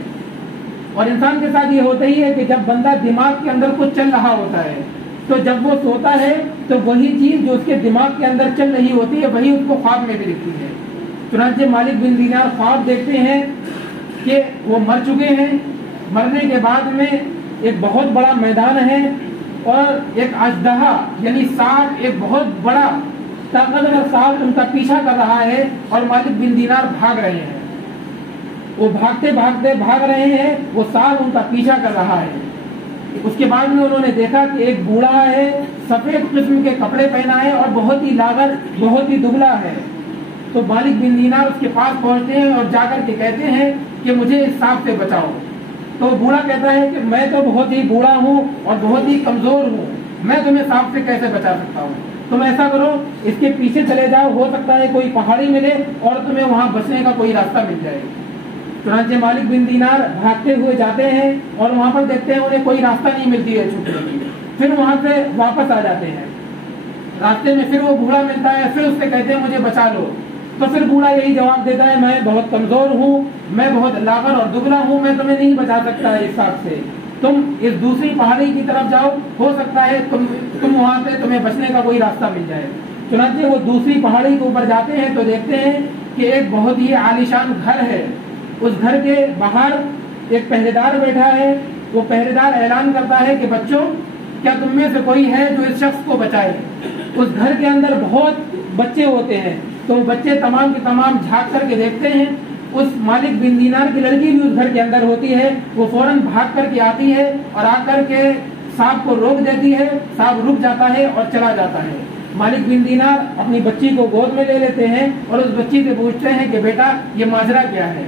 اور انسان کے ساتھ یہ ہوتا ہی ہے کہ جب بندہ دماغ کے اندر کچھ چل رہا ہوتا ہے تو جب وہ سوتا ہے تو وہی چیز جو اس کے دماغ کے اندر چل رہی ہوتی ہے وہی اس کو خواب میں بھی دکھتی ہے. چنانچہ مالک بن دینار خواب دیکھتے ہیں کہ وہ مر چکے ہیں. مرنے کے بعد میں ایک بہت بڑا میدان ہے اور ایک اژدہا یعنی سانپ، ایک بہت بڑا طاقتور سانپ ان کا پیچھا کر رہا ہے اور مالک بن دینار بھاگ رہے ہیں. وہ بھاگتے بھاگتے بھاگ رہے ہیں، وہ سانپ ان کا پیچھا کر رہا ہے. اس کے بعد میں انہوں نے دیکھا کہ ایک بوڑھا ہے، سفید قسم کے کپڑے پہنا ہے اور بہت ہی لاغر، بہت ہی دبلا ہے. تو مالک بن دینار اس کے پاس پہنچتے ہیں اور جا کر کے کہتے ہیں کہ مجھے اس سانپ سے بچاؤ. تو بوڑھا کہتا ہے کہ میں تو بہت ہی بوڑھا ہوں اور بہت ہی کمزور ہوں, میں تمہیں سانپ سے کیسے بچا سکتا ہوں. تم ایسا کرو, اس کے پیچھے چلے جاؤ, ہو سکتا ہے کوئی پہاڑی ملے اور تمہیں وہاں بچنے کا کوئی راستہ مل جائے. چنانچہ مالک بن دینار بھاگتے ہوئے جاتے ہیں اور وہاں پر دیکھتے ہیں انہیں کوئی راستہ نہیں ملتی ہے چھپنے کی. پھر وہاں سے واپس آ جاتے ہیں. راستے میں پھر وہ بوڑھا ملتا ہے, پھر اس سے کہتے ہیں مجھے بچا لو. تو پھر بوڑھا یہی جواب دیتا ہے میں بہت کمزور ہوں, میں بہت لاغر اور دبلا ہوں, میں تمہیں نہیں بچا سکتا اس سانپ سے. تم اس دوسری پہاڑی کی طرف جاؤ, ہو سکتا ہے تم وہاں سے تمہیں بچنے کا کوئی راستہ مل جائے. چنانچہ وہ دوسری پہاڑی کے اوپر جاتے ہیں تو دیکھتے ہیں کہ ایک بہت ہی عالیشان گھر ہے. اس گھر کے باہر ایک پہرے دار بیٹھا ہے. وہ پہرے دار اعلان کرتا ہے کہ بچوں, کیا تم میں سے کوئی ہے جو اس شخص کو بچائے. اس گھر کے اندر بہت بچے ہوتے ہیں, تو بچے تمام کے تمام جھانک کر کے دیکھتے ہیں. اس مالک بن دینار کی لڑکی بھی اس گھر کے اندر ہوتی ہے. وہ فوراً بھاگ کر کے آتی ہے اور آ کر کے سانپ کو روک دیتی ہے. سانپ رک جاتا ہے اور چلا جاتا ہے. مالک بن دینار اپنی بچی کو گود میں لے لیتے ہیں اور اس بچی سے پوچھتے ہیں کہ بیٹا یہ ماجرا کیا ہے.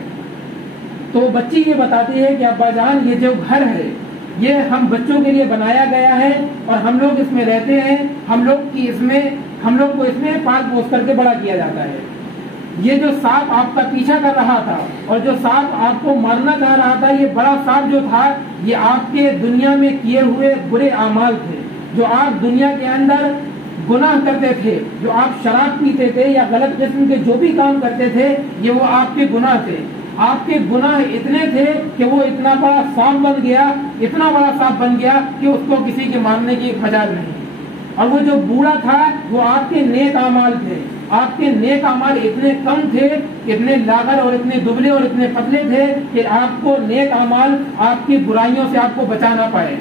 تو بچی یہ بتاتی ہے کہ ابا جان, یہ جو گھر ہے یہ ہم بچوں کے لیے بنایا گیا ہے اور ہم لوگ اس میں رہتے ہیں. ہم لوگ کو اس میں پال پوس کر کے بڑا کیا جاتا ہے. یہ جو سانپ آپ کا پیچھا کر رہا تھا اور جو سانپ آپ کو مارنا چاہ رہا تھا, یہ بڑا سانپ جو تھا یہ آپ کے دنیا میں کیے ہوئے برے اعمال تھے. جو آپ دنیا کے اندر گناہ کرتے تھے, جو آپ شراب پیتے تھے یا غلط قسم کے جو بھی کام کرتے تھے, یہ وہ آپ کے گناہ تھے. آپ کے گناہ اتنے تھے کہ وہ اتنا بڑا سانپ بن گیا, اتنا بڑا سانپ بن گیا کہ اس کو کسی کے مارنے کی مجال نہیں. اور وہ جو بوڑھا تھا وہ آپ کے نیک اعمال تھے. آپ کے نیک اعمال اتنے کم تھے, اتنے لاغر اور اتنے دبلے اور اتنے پتلے تھے کہ آپ کو نیک اعمال آپ کی برائیوں سے آپ کو بچا نہ پائے.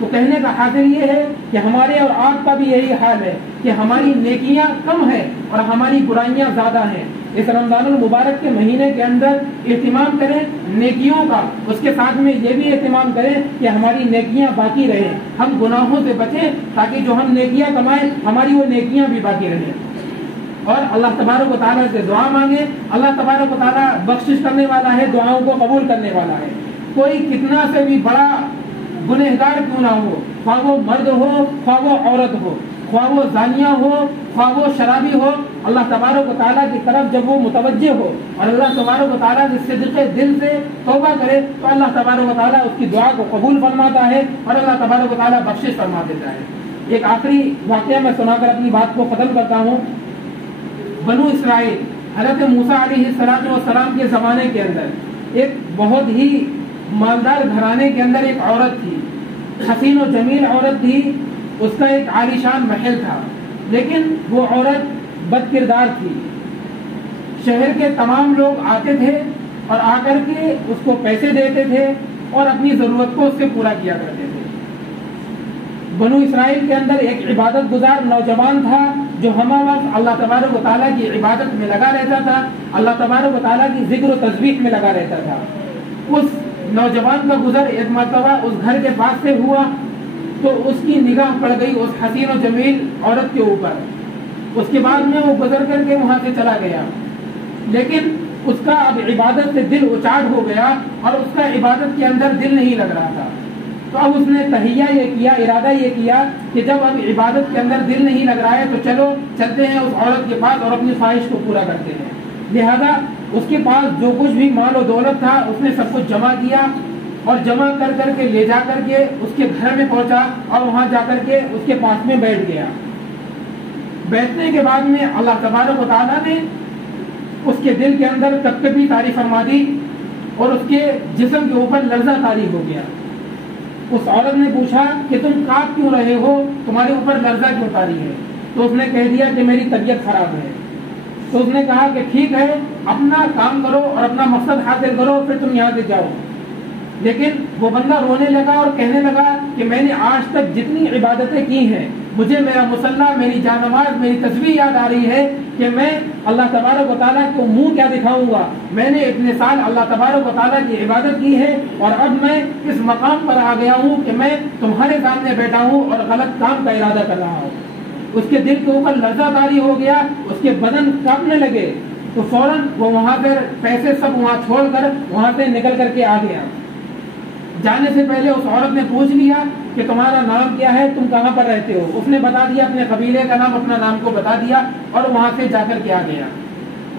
تو کہنے کا حاصل یہ ہے کہ ہمارے اور آپ کا بھی یہی حال ہے کہ ہماری نیکیاں کم ہیں اور ہماری برائیاں زیادہ ہیں. اس رمضان المبارک کے مہینے کے اندر اہتمام کریں نیکیوں کا, اس کے ساتھ میں یہ بھی اہتمام کریں کہ ہماری نیکیاں باقی رہیں, ہم گناہوں سے بچیں تاکہ جو ہم نیکیاں کمائیں ہماری وہ نیکیاں بھی باقی رہیں. اور اللہ تبارک و تعالیٰ سے دعا مانگے. اللہ تبارک و تعالیٰ بخشش کرنے والا ہے, دعاؤں کو قبول کرنے والا ہے. کوئی کتنا سے بھی بڑا گنہگار کیوں نہ ہو, خواہ وہ مرد ہو خواہ وہ عورت ہو, خواہ وہ زانیہ ہو خواہ وہ شرابی ہو, اللہ تبارک و تعالیٰ کی طرف جب وہ متوجہ ہو اور اللہ تبارک و تعالیٰ سے صدق دل سے توبہ کرے تو اللہ تبارک و تعالیٰ اس کی دعا کو قبول فرماتا ہے اور اللہ تبارک و تعالیٰ بخشش فرما دیتا ہے. ایک آخری واقعہ میں سنا کر اپنی بات کو ختم کرتا ہوں. بنو اسرائیل حضرت موسیٰ علیہ السلام کے زمانے کے اندر ایک بہت ہی مالدار گھرانے کے اندر ایک عورت تھی, حسین و جمیل عورت تھی. اس کا ایک عالیشان محل تھا, لیکن وہ عورت بد کردار تھی. شہر کے تمام لوگ آتے تھے اور آ کر کے اس کو پیسے دیتے تھے اور اپنی ضرورت کو اس سے پورا کیا کرتے تھے. بنو اسرائیل کے اندر ایک عبادت گزار نوجوان تھا جو ہمہ وقت اللہ تبارک و تعالیٰ کی عبادت میں لگا رہتا تھا, اللہ تبارک و تعالیٰ کی ذکر و تسبیح میں لگا رہتا تھا. اس نوجوان کا گزر ایک مرتبہ اس گھر کے پاس سے ہوا تو اس کی نگاہ پڑ گئی اس حسین و جمیل عورت کے اوپر. اس کے بعد میں وہ گزر کر کے وہاں سے چلا گیا, لیکن اس کا اب عبادت سے دل اچاٹ ہو گیا اور اس کا عبادت کے اندر دل نہیں لگ رہا تھا. تو اب اس نے تہیہ یہ کیا, ارادہ یہ کیا کہ جب اب عبادت کے اندر دل نہیں لگ رہا ہے تو چلو چلتے ہیں اس عورت کے پاس اور اپنی خواہش کو پورا کرتے ہیں. لہذا اس کے پاس جو کچھ بھی مال و دولت تھا اس نے سب کچھ جمع کیا اور جمع کر کر کے لے جا کر کے اس کے گھر میں پہنچا اور وہاں جا کر کے اس کے پاس میں بیٹھ گیا. بیٹھنے کے بعد میں اللہ تبارک و تعالیٰ نے اس کے دل کے اندر کپکپی طاری فرما دی اور اس کے جسم کے اوپر لرزہ طاری ہو گیا. اس عورت نے پوچھا کہ تم کانپ کیوں رہے ہو, تمہارے اوپر لرزہ کیوں طاری ہے؟ تو اس نے کہہ دیا کہ میری طبیعت خراب ہے. تو اس نے کہا کہ ٹھیک ہے, اپنا کام کرو اور اپنا مقصد حاصل کرو, پھر تم یہاں سے جاؤ. لیکن وہ بندہ رونے لگا اور کہنے لگا کہ میں نے آج تک جتنی عبادتیں کی ہیں مجھے میرا مصلی, میری جانماز, میری تسبیح یاد آ رہی ہے کہ میں اللہ تبارک و تعالیٰ کو منہ کیا دکھاؤں گا. میں نے اتنے سال اللہ تبارک و تعالیٰ کی عبادت کی ہے اور اب میں اس مقام پر آ گیا ہوں کہ میں تمہارے سامنے بیٹھا ہوں اور غلط کام کا ارادہ کر رہا ہوں. اس کے دل کے اوپر لرزہ طاری ہو گیا, اس کے بدن کانپنے لگے. تو فوراً وہ وہاں پر پیسے سب وہاں چھوڑ کر وہاں سے نکل کر کے آ گیا. جانے سے پہلے اس عورت نے پوچھ لیا کہ تمہارا نام کیا ہے, تم کہاں پر رہتے ہو. اس نے بتا دیا اپنے قبیلے کا نام, اپنا نام کو بتا دیا اور وہاں سے جا کر کے آ گیا.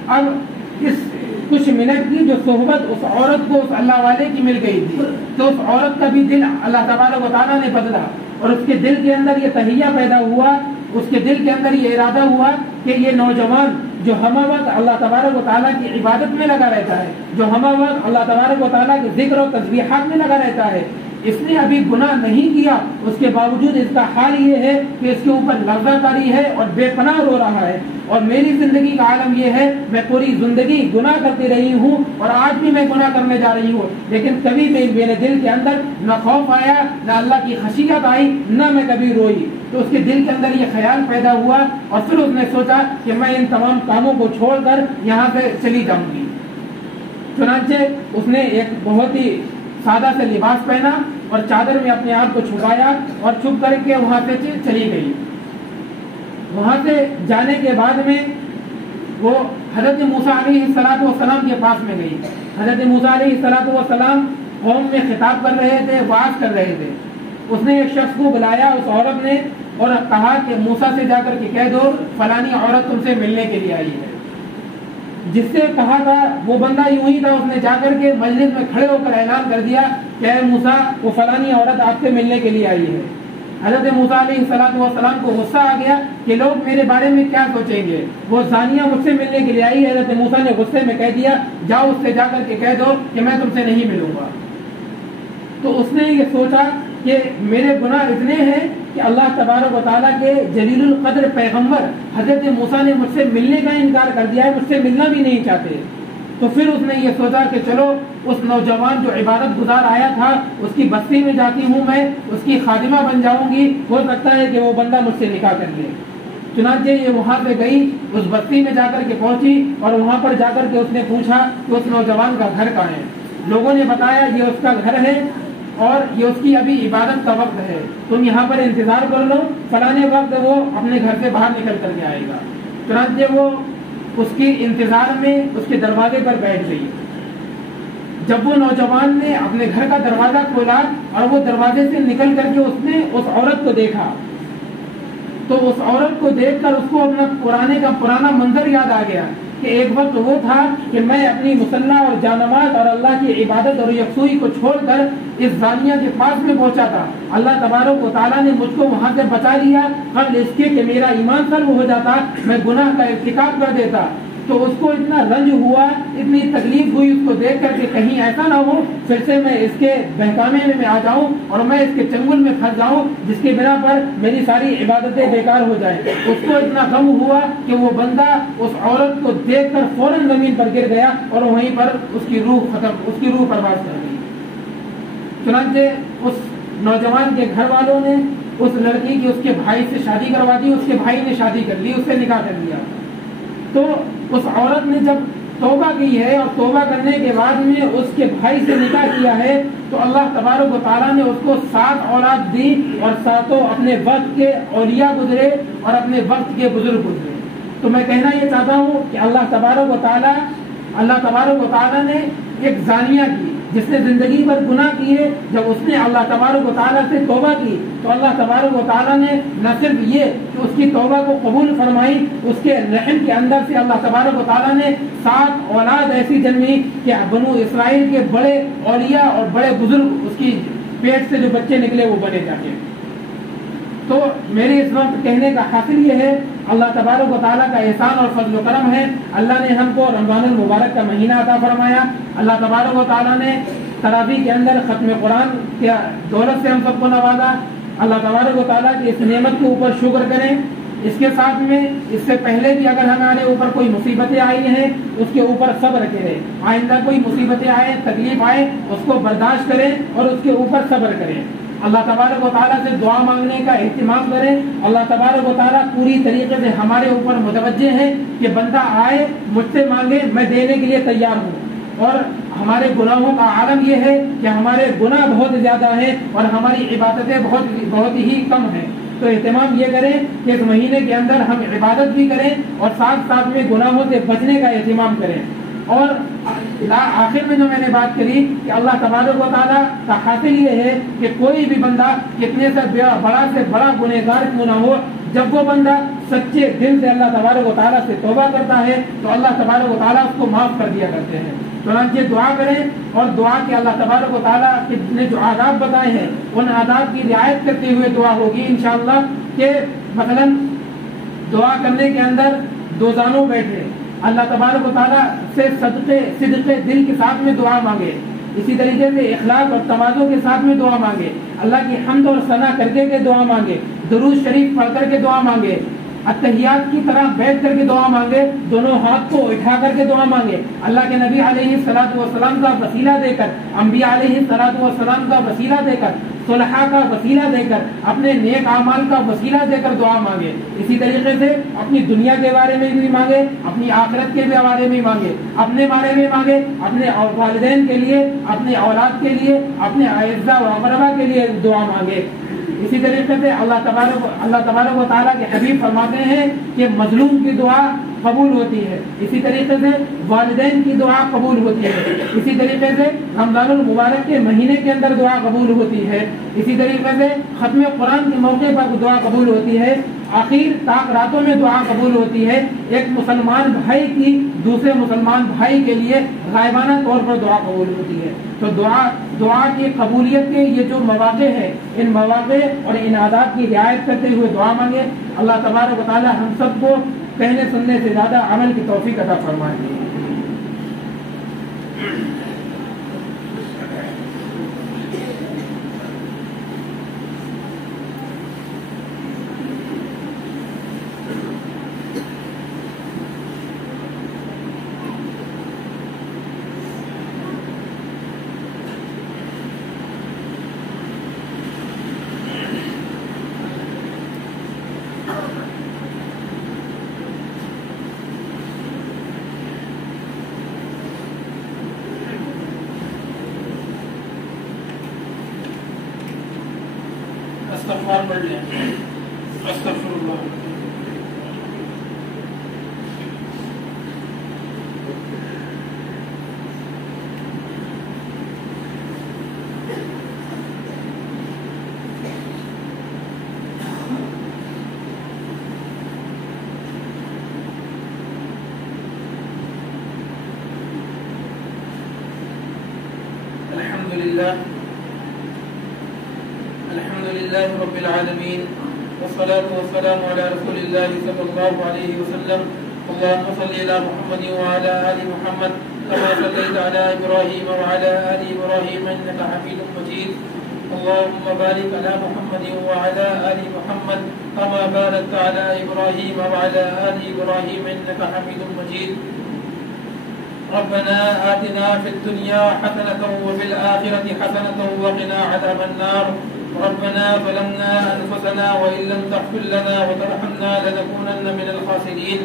اب اس کچھ منٹ کی جو صحبت اس عورت کو اس اللہ والے کی مل گئی تھی, تو اس عورت کا بھی دل اللہ تبارک و تعالیٰ نے بدلا اور اس کے دل کے اندر یہ تہیہ پیدا ہوا, اس کے دل کے اندر یہ ارادہ ہوا کہ یہ نوجوان جو ہمہ وقت اللہ تبارک و تعالیٰ کی عبادت میں لگا رہتا ہے, جو ہمہ وقت اللہ تبارک و تعالیٰ کے ذکر و تسبیحات میں لگا رہتا ہے, اس نے ابھی گناہ نہیں کیا, اس کے باوجود اس کا حال یہ ہے کہ اس کے اوپر لرزہ طاری ہے اور بے پناہ رو رہا ہے. اور میری زندگی کا عالم یہ ہے, میں پوری زندگی گناہ کرتی رہی ہوں اور آج بھی میں گناہ کرنے جا رہی ہوں, لیکن کبھی میرے دل کے اندر نہ خوف آیا, نہ اللہ کی خشیت آئی, نہ میں کبھی روئی. تو اس کے دل کے اندر یہ خیال پیدا ہوا اور پھر اس نے سوچا کہ میں ان تمام کاموں کو چھوڑ کر یہاں سے چلی جاؤں گی. چنانچہ اس نے ایک بہت ہی سادہ سے لباس پہنا اور چادر میں اپنے آپ کو چھپایا اور چھپ کر کے وہاں سے چلی گئی. وہاں سے جانے کے بعد میں وہ حضرت موسیٰ علیہ السلام کے پاس میں گئی. حضرت موسیٰ علیہ السلام قوم میں خطاب کر رہے تھے, وعظ کر رہے تھے. اس نے ایک شخص کو بلایا, اس عورت نے, اور کہا کہ موسیٰ سے جا کر کے کہہ دو فلانی عورت تم سے ملنے کے لیے آئی ہے. جس سے کہا تھا وہ بندہ یوں ہی تھا, اس نے جا کر کے مجلس میں کھڑے ہو کر اعلان کر دیا کہ اے موسیٰ, وہ فلانی عورت آپ سے ملنے کے لیے آئی ہے. حضرت موسیٰ علیہ السلام کو غصہ آ گیا کہ لوگ میرے بارے میں کیا سوچیں گے, وہ زانیہ مجھ سے ملنے کے لیے آئی ہے. حضرت موسیٰ نے غصے میں کہہ دیا جاؤ اس سے جا کر کے کہہ دو کہ میں تم سے نہیں ملوں گا. تو اس نے یہ سوچا کہ میرے گناہ اتنے ہیں کہ اللہ تبارک و تعالیٰ کے جلیل القدر پیغمبر حضرت موسیٰ نے مجھ سے ملنے کا انکار کر دیا ہے, مجھ سے ملنا بھی نہیں چاہتے. تو پھر اس نے یہ سوچا کہ چلو اس نوجوان جو عبادت گزار آیا تھا اس کی بستی میں جاتی ہوں, میں اس کی خادمہ بن جاؤں گی, ہو سکتا ہے کہ وہ بندہ مجھ سے نکاح کر لے. چنانچہ یہ وہاں پہ گئی, اس بستی میں جا کر کے پہنچی اور وہاں پر جا کر کے اس نے پوچھا کہ اس نوجوان کا گھر کہاں ہے. لوگوں نے بتایا یہ اس کا گھر ہے اور یہ اس کی ابھی عبادت کا وقت ہے, تم یہاں پر انتظار کر لو, فلانے وقت وہ اپنے گھر سے باہر نکل کر کے آئے گا. چنانچہ وہ اس کی انتظار میں اس کے دروازے پر بیٹھ گئی. جب وہ نوجوان نے اپنے گھر کا دروازہ کھولا اور وہ دروازے سے نکل کر کے اس نے اس عورت کو دیکھا, تو اس عورت کو دیکھ کر اس کو اپنا پرانا منظر یاد آ گیا کہ ایک وقت وہ تھا کہ میں اپنی مصلی اور جانماز اور اللہ کی عبادت اور یکسوئی کو چھوڑ کر اس زانیہ کے پاس میں پہنچا تھا. اللہ تبارک و تعالیٰ نے مجھ کو وہاں سے بچا لیا قبل اس کے کہ میرا ایمان سلب ہو جاتا, میں گناہ کا ارتکاب کر دیتا. تو اس کو اتنا رنج ہوا, اتنی تکلیف ہوئی اس کو دیکھ کر کہ کہیں ایسا نہ ہو پھر سے میں اس کے بہکانے میں آ جاؤں اور میں اس کے چنگل میں پھنس جاؤں جس کی بنا پر میری ساری عبادتیں بیکار ہو جائیں. اس کو اتنا غم ہوا کہ وہ بندہ اس عورت کو دیکھ کر فوراً زمین پر گر گیا اور وہیں پر اس کی روح پرواز کر گئی. چنانچہ اس نوجوان کے گھر والوں نے اس لڑکی کی اس کے بھائی سے شادی کروا دی, اس کے بھائی نے شادی کر لی, اس سے نکاح کر لیا. تو اس عورت نے جب توبہ کی ہے اور توبہ کرنے کے بعد میں اس کے بھائی سے نکاح کیا ہے تو اللہ تبارک و تعالیٰ نے اس کو 7 اولاد دی اور 7 اپنے وقت کے اولیاء گزرے اور اپنے وقت کے بزرگ گزرے. تو میں کہنا یہ چاہتا ہوں کہ اللہ تبارک و تعالیٰ نے ایک زانیہ کی جس نے زندگی پر گناہ کیے, جب اس نے اللہ تبارک و تعالیٰ سے توبہ کی تو اللہ تبارک و تعالیٰ نے نہ صرف یہ کہ اس کی توبہ کو قبول فرمائی, اس کے رحم کے اندر سے اللہ تبارک و تعالیٰ نے 7 اولاد ایسی جنمی کہ بنو اسرائیل کے بڑے اولیاء اور بڑے بزرگ اس کی پیٹ سے جو بچے نکلے وہ بنے جاتے. تو میرے اس وقت کہنے کا حاصل یہ ہے اللہ تبارک و تعالیٰ کا احسان اور فضل و کرم ہے. اللہ نے ہم کو رمضان المبارک کا مہینہ عطا فرمایا. اللہ تبارک و تعالیٰ نے تراویح کے اندر ختم قرآن کے دولت سے ہم سب کو نوازا. اللہ تبارک و تعالیٰ کی اس نعمت کے اوپر شکر کریں. اس کے ساتھ میں اس سے پہلے بھی اگر ہمارے اوپر کوئی مصیبتیں آئی ہیں اس کے اوپر صبر کریں. آئندہ کوئی مصیبتیں آئے, تکلیف آئے, اس کو برداشت کریں اور اس کے اوپر صبر کریں. اللہ تبارک و تعالیٰ سے دعا مانگنے کا اہتمام کریں. اللہ تبارک و تعالیٰ پوری طریقے سے ہمارے اوپر متوجہ ہے کہ بندہ آئے مجھ سے مانگے, میں دینے کے لیے تیار ہوں. اور ہمارے گناہوں کا عالم یہ ہے کہ ہمارے گناہ بہت زیادہ ہیں اور ہماری عبادتیں بہت ہی کم ہیں. تو اہتمام یہ کریں کہ اس مہینے کے اندر ہم عبادت بھی کریں اور ساتھ ساتھ میں گناہوں سے بچنے کا اہتمام کریں. اور آخر میں جو میں نے بات کری کہ اللہ تبارک و تعالیٰ کا حاصل یہ ہے کہ کوئی بھی بندہ کتنے سے بڑا گنہگار کیوں نہ ہو، جب وہ بندہ سچے دل سے اللہ تبارک و تعالیٰ سے توبہ کرتا ہے تو اللہ تبارک و تعالیٰ اس کو معاف کر دیا کرتے ہیں. چنانچہ دعا کریں اور دعا کے اللہ تبارک و تعالیٰ نے جو آداب بتائے ہیں ان آداب کی رعایت کرتے ہوئے دعا ہوگی انشاءاللہ. کہ مثلا دعا کرنے کے اندر دو زانوں بیٹھے اللہ تبارک و تعالیٰ سے صدق دل کے ساتھ میں دعا مانگے، اسی طریقے سے اخلاص اور تواضع کے ساتھ میں دعا مانگے، اللہ کی حمد اور ثنا کر کے دعا مانگے، درود شریف پڑھ کر کے دعا مانگے، اتحیات کی طرح بیٹھ کر کے دعا مانگے، دونوں ہاتھ کو اٹھا کر کے دعا مانگے، اللہ کے نبی علیہ الصلوۃ والسلام کا وسیلہ دے کر، انبیاء علیہ الصلوۃ والسلام کا وسیلہ دے کر، صلحاء کا وسیلہ دے کر، اپنے نیک اعمال کا وسیلہ دے کر دعا مانگے. اسی طریقے سے اپنی دنیا کے بارے میں بھی مانگے، اپنی آخرت کے بھی بارے میں مانگے، اپنے بارے میں مانگے، اپنے والدین کے لیے، اپنے اولاد کے لیے، اپنے اعزاء و اقربا کے لیے دعا مانگے. اسی طریقے سے اللہ تبارک و تعالیٰ کے حبیب فرماتے ہیں کہ مظلوم کی دعا قبول ہوتی ہے، اسی طریقے سے والدین کی دعا قبول ہوتی ہے، اسی طریقے سے رمضان المبارک کے مہینے کے اندر دعا قبول ہوتی ہے، اسی طریقے سے ختم قرآن کے موقع پر دعا قبول ہوتی ہے، آخر تاک راتوں میں دعا قبول ہوتی ہے. ایک مسلمان بھائی کی دوسرے مسلمان بھائی کے لیے غائبانہ طور پر دعا قبول ہوتی ہے. تو دعا کی قبولیت کے یہ جو مواقع ہیں، ان مواقع اور ان آداب کی رعایت کرتے ہوئے دعا مانگے. اللہ تبارک و تعالی ہم سب کو کہنے سننے سے زیادہ عمل کی توفیق عطا فرمائے. استغفار پڑھ لیں. استغفر اللہ. الحمد لله رب العالمين والصلاة والسلام على رسول الله صلى الله عليه وسلم. اللهم صل على محمد وعلى آل محمد كما صليت على إبراهيم وعلى آل إبراهيم إنك حميد مجيد. اللهم بارك على محمد وعلى آل محمد كما باركت على إبراهيم وعلى آل إبراهيم إنك حميد مجيد. ربنا آتنا في الدنيا حسنة وفي الآخرة حسنة وقنا عذاب النار. ربنا ظلمنا أنفسنا وإن لم تغفر لنا وترحمنا لنكونن من الخاسرين.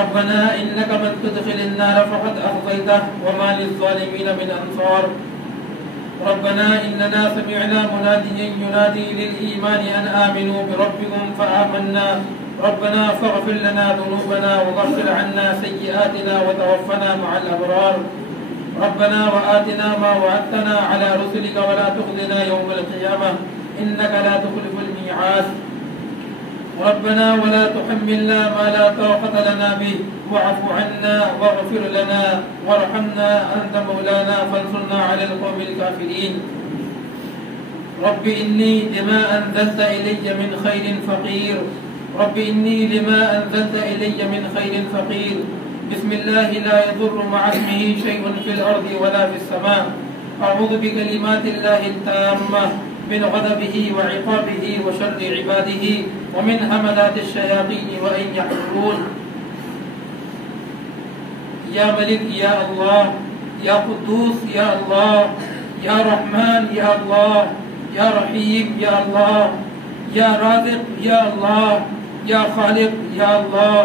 ربنا إنك من تدخل النار فقد أخزيته وما للظالمين من أنصار. ربنا إننا سمعنا مناديا ينادي للإيمان أن آمنوا بربكم فآمنا. ربنا فاغفر لنا ذنوبنا وغفر عنا سيئاتنا وتوفنا مع الأبرار. ربنا وآتنا ما وعدتنا على رسلك ولا تخزنا يوم القيامة إنك لا تخلف الميعاد. ربنا ولا تحملنا ما لا طاقة لنا به واعف عنا واغفر لنا وارحمنا أنت مولانا فانصرنا على القوم الكافرين. رب إني لما أنزلت إلي من خير فقير. رب إني لما أنزلت إلي من خير فقير. بسم الله لا يضر مع اسمه شيء في الأرض ولا في السماء. أعوذ بكلمات الله التامة من غضبه وعقابه وشر عباده ومن همدات الشياطين وأن يحضرون. يا ملك يا الله، يا قدوس يا الله، يا رحمن يا الله، يا رحيم يا الله، يا رازق يا الله، يا خالق يا الله،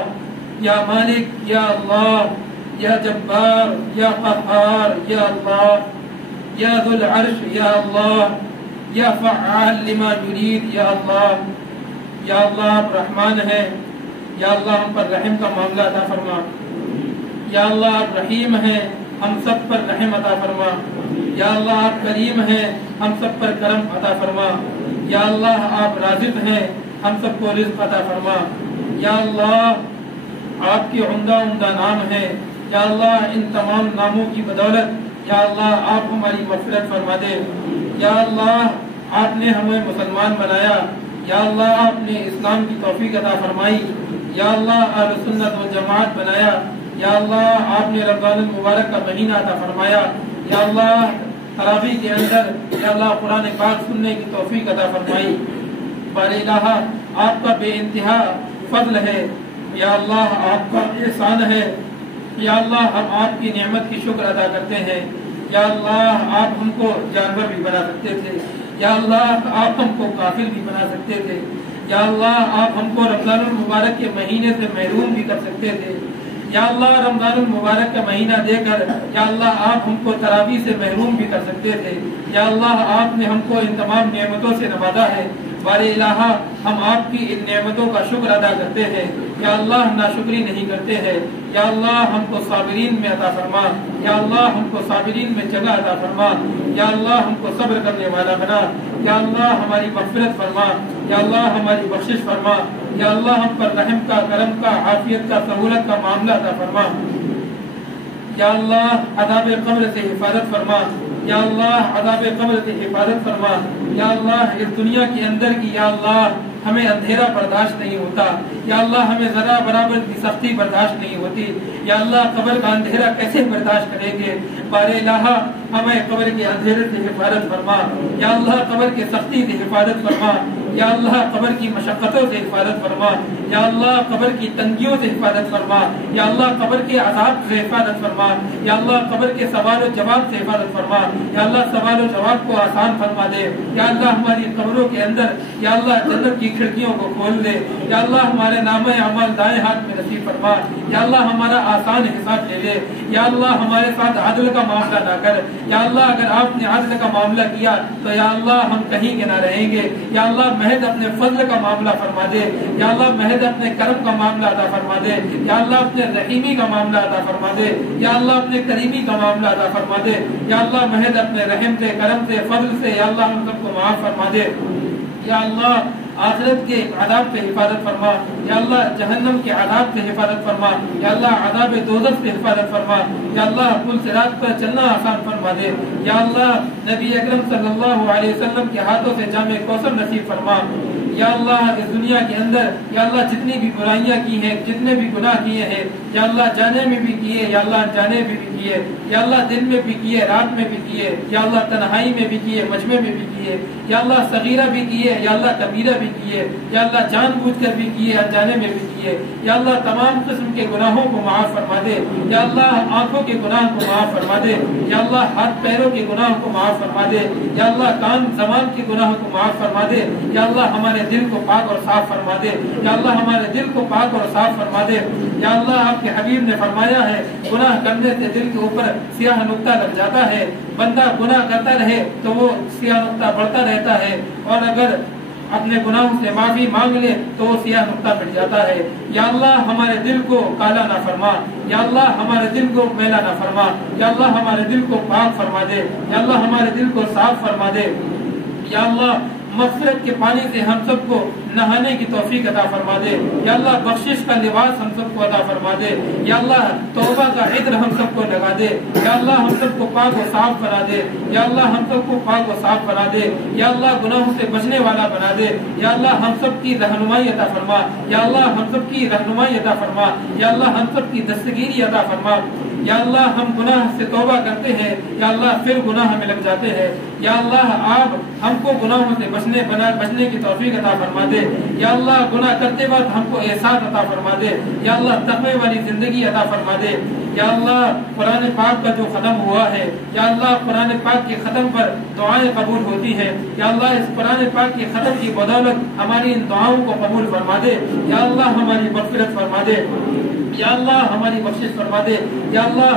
يا مالك يا الله، يا جبار يا قهار يا الله، يا ذو العرش يا الله، یا فعال لما یرید، یا اللہ آپ رحمان ہیں، یا اللہ ہم پر رحم کا معاملہ عطا فرما، یا اللہ آپ رحیم ہیں، ہم سب پر رحم عطا فرما، یا اللہ آپ کریم ہیں، ہم سب پر کرم عطا فرما، یا اللہ آپ رازق ہیں، ہم سب کو رزق عطا فرما، یا اللہ آپ کی عمدہ نام ہیں، یا اللہ ان تمام ناموں کی بدولت یا اللہ آپ ہماری مغفرت فرما دے، یا اللہ آپ نے ہمیں مسلمان بنایا، یا اللہ آپ نے اسلام کی توفیق عطا فرمائی، یا اللہ اہل سنت و جماعت بنایا، یا اللہ آپ نے رمضان المبارک کا مہینہ عطا فرمایا، یا اللہ تراویح کے اندر یا اللہ قرآن پاک سننے کی توفیق عطا فرمائی۔ بار الہ آپ کا بے انتہا فضل ہے، یا اللہ آپ کا احسان ہے، یا اللہ ہم آپ کی نعمت کی شکر ادا کرتے ہیں، یا اللہ آپ ہم کو جانور بھی بنا سکتے تھے، یا اللہ آپ ہم کو کافر بھی بنا سکتے تھے، یا اللہ آپ ہم کو رمضان المبارک کے مہینے سے محروم بھی کر سکتے تھے، یا اللہ رمضان المبارک کا مہینہ دے کر یا اللہ آپ ہم کو تراویح سے محروم بھی کر سکتے تھے، یا اللہ آپ نے ہم کو ان تمام نعمتوں سے نوازا ہے۔ بار الہ ہم آپ کی ان نعمتوں کا شکر ادا کرتے ہیں، یا اللہ ناشکری نہیں کرتے ہیں، یا اللہ ہم کو صابرین میں عطا فرما، یا اللہ ہم کو صابرین میں جگہ عطا فرما، یا اللہ ہم کو صبر کرنے والا بنا، یا اللہ ہماری مغفرت فرما، یا اللہ ہماری بخشش فرما، یا اللہ ہم پر رحم کا، کرم کا، عافیت کا، سہولت کا معاملہ عطا فرما، یا اللہ عذاب قبر سے حفاظت فرما، یا اللہ عذاب قبر سے حفاظت فرما، یا اللہ اس دنیا کے اندر کی یا اللہ ہمیں اندھیرا برداشت نہیں ہوتا، یا اللہ ہمیں ذرا برابر کی سختی برداشت نہیں ہوتی، یا اللہ قبر کا اندھیرا کیسے برداشت کریں گے؟ بار الہ ہمیں قبر کے اندھیرے سے حفاظت فرما، یا اللہ قبر کے سختی سے حفاظت فرما، یا اللہ قبر کی مشقتوں سے حفاظت فرما، یا اللہ قبر کی تنگیوں سے حفاظت فرما، یا اللہ قبر کے عذاب سے حفاظت فرما، یا اللہ قبر کے سوال و جواب سے حفاظت فرما، یا اللہ سوال و جواب کو آسان فرما دے، یا اللہ ہماری قبروں کے اندر یا اللہ جنت کی کھڑکیوں کو کھول دے، یا اللہ ہمارے نامہ اعمال دائیں ہاتھ میں نصیب فرما، یا اللہ ہمارا آسان حساب لے لے، یا اللہ ہمارے ساتھ عدل کا معاملہ نہ کر، یا اللہ اگر آپ نے عدل کا معاملہ کیا تو یا اللہ ہم کہیں کے نہ رہیں گے، یا اللہ محض اپنے فضل کا معاملہ فرما دے، یا اللہ محض اپنے کرم کا معاملہ عطا فرما دے، یا اللہ اپنے رحیمی کا معاملہ عطا فرما دے، یا اللہ اپنے کریمی کا معاملہ عطا فرما دے، یا اللہ محض اپنے رحم سے، کرم سے، فضل سے یا اللہ ہم سب کو معاف فرما دے، یا اللہ آخرت کے عذاب سے حفاظت فرما، یا اللہ جہنم کے عذاب سے حفاظت فرما، یا اللہ عذاب دوزخ سے حفاظت فرما، یا اللہ پل صراط پر چلنا آسان فرما دے، یا اللہ نبی اکرم صلی اللہ علیہ وسلم کے ہاتھوں سے جام کوثر نصیب فرما، یا اللہ اس دنیا کے اندر یا اللہ جتنی بھی برائیاں کی ہیں، جتنے بھی گناہ کیے ہیں یا اللہ جانے میں بھی کیے، یا اللہ جانے میں بھی کیے، یا اللہ دن میں بھی کیے، رات میں بھی کیے، یا اللہ تنہائی میں بھی کیے، مجمع میں بھی کیے، یا اللہ صغیرہ بھی کیے، یا اللہ کبیرہ بھی کیے، یا اللہ جان بوجھ کر بھی کیے، انجانے میں بھی کیے، یا اللہ تمام قسم کے گناہوں کو معاف فرما دے، یا اللہ آنکھوں کے گناہ کو معاف فرما دے، یا اللہ ہاتھ پیروں کے گناہ کو معاف فرما دے، یا اللہ کان زبان کے گناہ کو معاف فرما دے، یا اللہ ہمارے دل کو پاک اور صاف فرما دے، یا اللہ ہمارے دل کو پاک اور صاف فرما دے، یا اللہ آپ کے حبیب نے فرمایا ہے گناہ کرنے سے دل کے اوپر سیاہ نقطہ لگ جاتا ہے، بندہ گناہ کرتا رہے تو وہ سیاہ نقطہ بڑھتا رہتا ہے، اور اگر اپنے گناہوں سے معافی مانگ لے تو وہ سیاہ نقطہ مٹ جاتا ہے۔ یا اللہ ہمارے دل کو کالا نہ فرما، یا اللہ ہمارے دل کو میلا نہ فرما، یا اللہ ہمارے دل کو پاک فرما دے، یا اللہ ہمارے دل کو صاف فرما دے، یا اللہ مغفرت کے پانی سے ہم سب کو نہانے کی توفیق عطا فرما دے، یا اللہ بخشش کا لباس ہم سب کو عطا فرما دے، یا اللہ توبہ کا عطر ہم سب کو لگا دے، یا اللہ ہم سب کو پاک و صاف بنا دے، یا اللہ ہم سب کو پاک و صاف بنا دے، یا اللہ گناہوں سے بچنے والا بنا دے، یا اللہ ہم سب کی رہنمائی عطا فرما، یا اللہ ہم سب کی رہنمائی عطا فرما، یا اللہ ہم سب کی دستگیری عطا فرما، یا اللہ ہم گناہ سے توبہ کرتے ہیں، یا اللہ پھر گناہ ہمیں لگ جاتے ہیں، یا اللہ آپ ہم کو گناہوں سے بچنے کی توفیق عطا فرما دے، یا اللہ گناہ کرتے وقت ہم کو احساس عطا فرما دے، یا اللہ تقوی والی زندگی عطا فرما دے، یا اللہ قرآن پاک کا جو ختم ہوا ہے، یا اللہ قرآن پاک کے ختم پر دعائیں قبول ہوتی ہیں، یا اللہ اس قرآن پاک کے ختم کی بدولت ہماری ان دعاؤں کو قبول فرما دے، یا اللہ ہماری مغفرت فرما دے، یا اللہ ہماری بخشش فرما دے، یا اللہ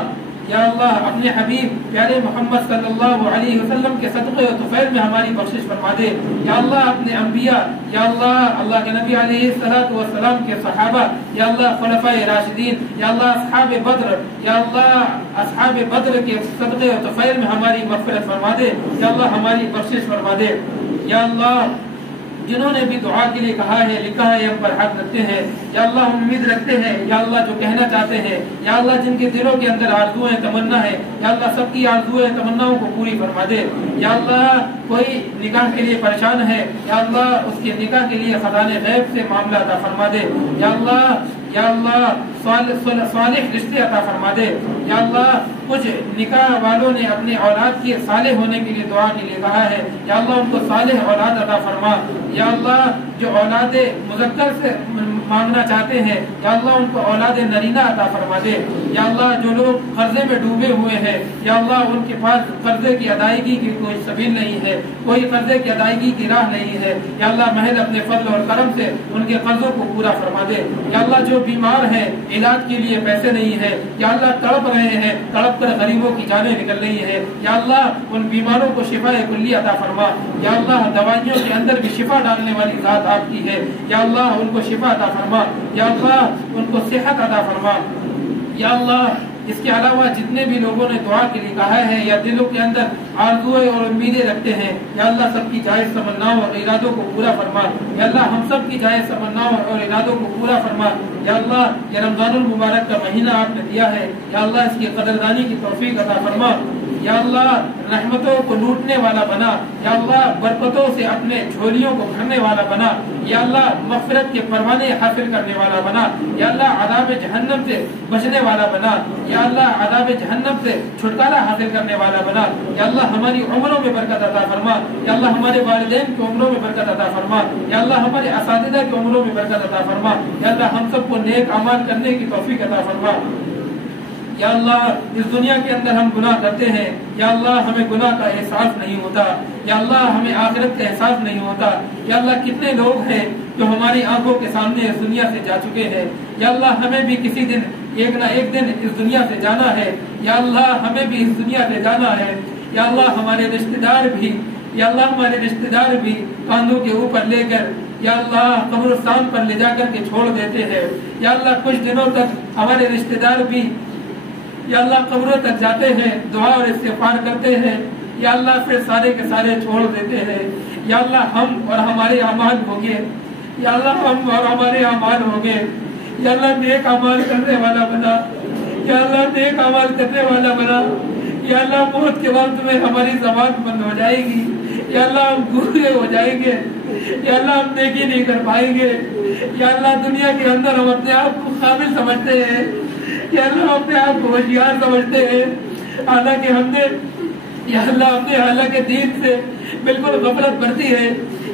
یا اللہ اپنے حبیب پیارے محمد صلی اللہ علیہ وسلم کے صدقے و طفیل میں ہماری بخشش فرما دے. یا اللہ اپنے انبیاء، یا اللہ کے نبی علیہ السلام کے صحابہ، یا اللہ خلفائے راشدین، یا اللہ اصحاب بدر، یا اللہ اصحاب بدر کے صدقے و طفیل میں ہماری مغفرت فرما دے. یا اللہ ہماری بخشش فرما دے. یا اللہ جنہوں نے بھی دعا کے لیے کہا ہے، لکھا ہے، ہم پر حق رکھتے ہیں، یا اللہ ہم امید رکھتے ہیں، یا اللہ جو کہنا چاہتے ہیں، یا اللہ جن کے دلوں کے اندر آرزویں تمنا ہے، یا اللہ سب کی آرزویں تمناؤں کو پوری فرما دے. یا اللہ کوئی نکاح کے لیے پریشان ہے، یا اللہ اس کے نکاح کے لیے خزانہ غیب سے معاملہ عطا فرما دے. یا اللہ صالح رشتے عطا فرما دے. یا اللہ کچھ نکاح والوں نے اپنے اولاد کی صالح ہونے کے لیے دعا کے لیے کہا ہے، یا اللہ ان کو صالح اولاد عطا فرما. یا اللہ جو اولاد مذکر سے مانگنا چاہتے ہیں، یا اللہ ان کو اولاد نرینہ عطا فرما دے. یا اللہ جو لوگ قرضے میں ڈوبے ہوئے ہیں، یا اللہ ان کے پاس قرضے کی ادائیگی کی کوئی سبیل نہیں ہے، کوئی قرضے کی ادائیگی کی راہ نہیں ہے، یا اللہ محض اپنے فضل اور کرم سے ان کے قرضوں کو پورا فرما دے. یا اللہ جو بیمار ہیں، علاج کے لیے پیسے نہیں ہے، یا اللہ تڑپ رہے ہیں، تڑپ کر غریبوں کی جانیں نکل رہی ہے، یا اللہ ان بیماروں کو شفا کلی عطا فرما. یا اللہ دوائیوں کے اندر بھی شفا ڈالنے والی ذات آپ کی ہے، یا اللہ ان کو شفا عطا فرما. یا اللہ ان کو صحت عطا فرما. یا اللہ اس کے علاوہ جتنے بھی لوگوں نے دعا کے لیے کہا ہے یا دلوں کے اندر آرزویں اور امیدیں رکھتے ہیں، یا اللہ سب کی جائز تمناؤں اور ارادوں کو پورا فرما. یا اللہ ہم سب کی جائز تمناؤں اور ارادوں کو پورا فرما. یا اللہ یہ رمضان المبارک کا مہینہ آپ نے دیا ہے، یا اللہ اس کی قدردانی کی توفیق عطا فرما. یا اللہ رحمتوں کو لوٹنے والا بنا. یا اللہ برکتوں سے اپنے جھولیوں کو بھرنے والا بنا. یا اللہ مغفرت کے پروانے حاصل کرنے والا بنا. یا اللہ عذاب جہنم سے بچنے والا بنا. یا اللہ عذاب جہنم سے چھٹکارا حاصل کرنے والا بنا. یا اللہ ہماری عمروں میں برکت عطا فرما. یا اللہ ہمارے والدین کی عمروں میں برکت عطا فرما. یا اللہ ہمارے اساتذہ کی عمروں میں برکت عطا فرما. یا اللہ ہم سب کو نیک اعمال کرنے کی توفیق عطا فرما. یا اللہ اس دنیا کے اندر ہم گناہ کرتے ہیں، یا اللہ ہمیں گناہ کا احساس نہیں ہوتا، یا اللہ ہمیں آخرت کا احساس نہیں ہوتا. یا اللہ کتنے لوگ ہیں جو ہماری آنکھوں کے سامنے اس دنیا سے جا چکے ہیں، یا اللہ ہمیں بھی کسی دن ایک نہ ایک دن اس دنیا سے جانا ہے. یا اللہ ہمیں بھی اس دنیا سے جانا ہے. یا اللہ ہمارے رشتہ دار بھی کاندھوں کے اوپر لے کر یا اللہ قبرستان پر لے جا کر کے چھوڑ دیتے ہیں. یا اللہ کچھ دنوں تک ہمارے رشتہ دار بھی یا اللہ قبروں تک جاتے ہیں، دعا اور استغفار کرتے ہیں، یا اللہ پھر سارے کے سارے چھوڑ دیتے ہیں. یا اللہ ہم اور ہمارے اعمال ہو گئے، یا اللہ ہم اور ہمارے اعمال ہو گئے. یا اللہ نیک اعمال کرنے والا بنا. یا اللہ نیک اعمال کرنے والا بنا. یا اللہ موت کے وقت میں ہماری زبان بند ہو جائے گی، یا اللہ ہم گورے ہو جائیں گے، یا اللہ ہم نیکی نہیں کر پائیں گے. یا اللہ دنیا کے اندر ہم اپنے آپ کو قابل سمجھتے ہیں، یا اللہ اپنے آپ کو ہوشیار سمجھتے ہیں، حالانکہ ہم نے یا اللہ اپنے حالانکہ دین سے بالکل غفلت برتی ہے.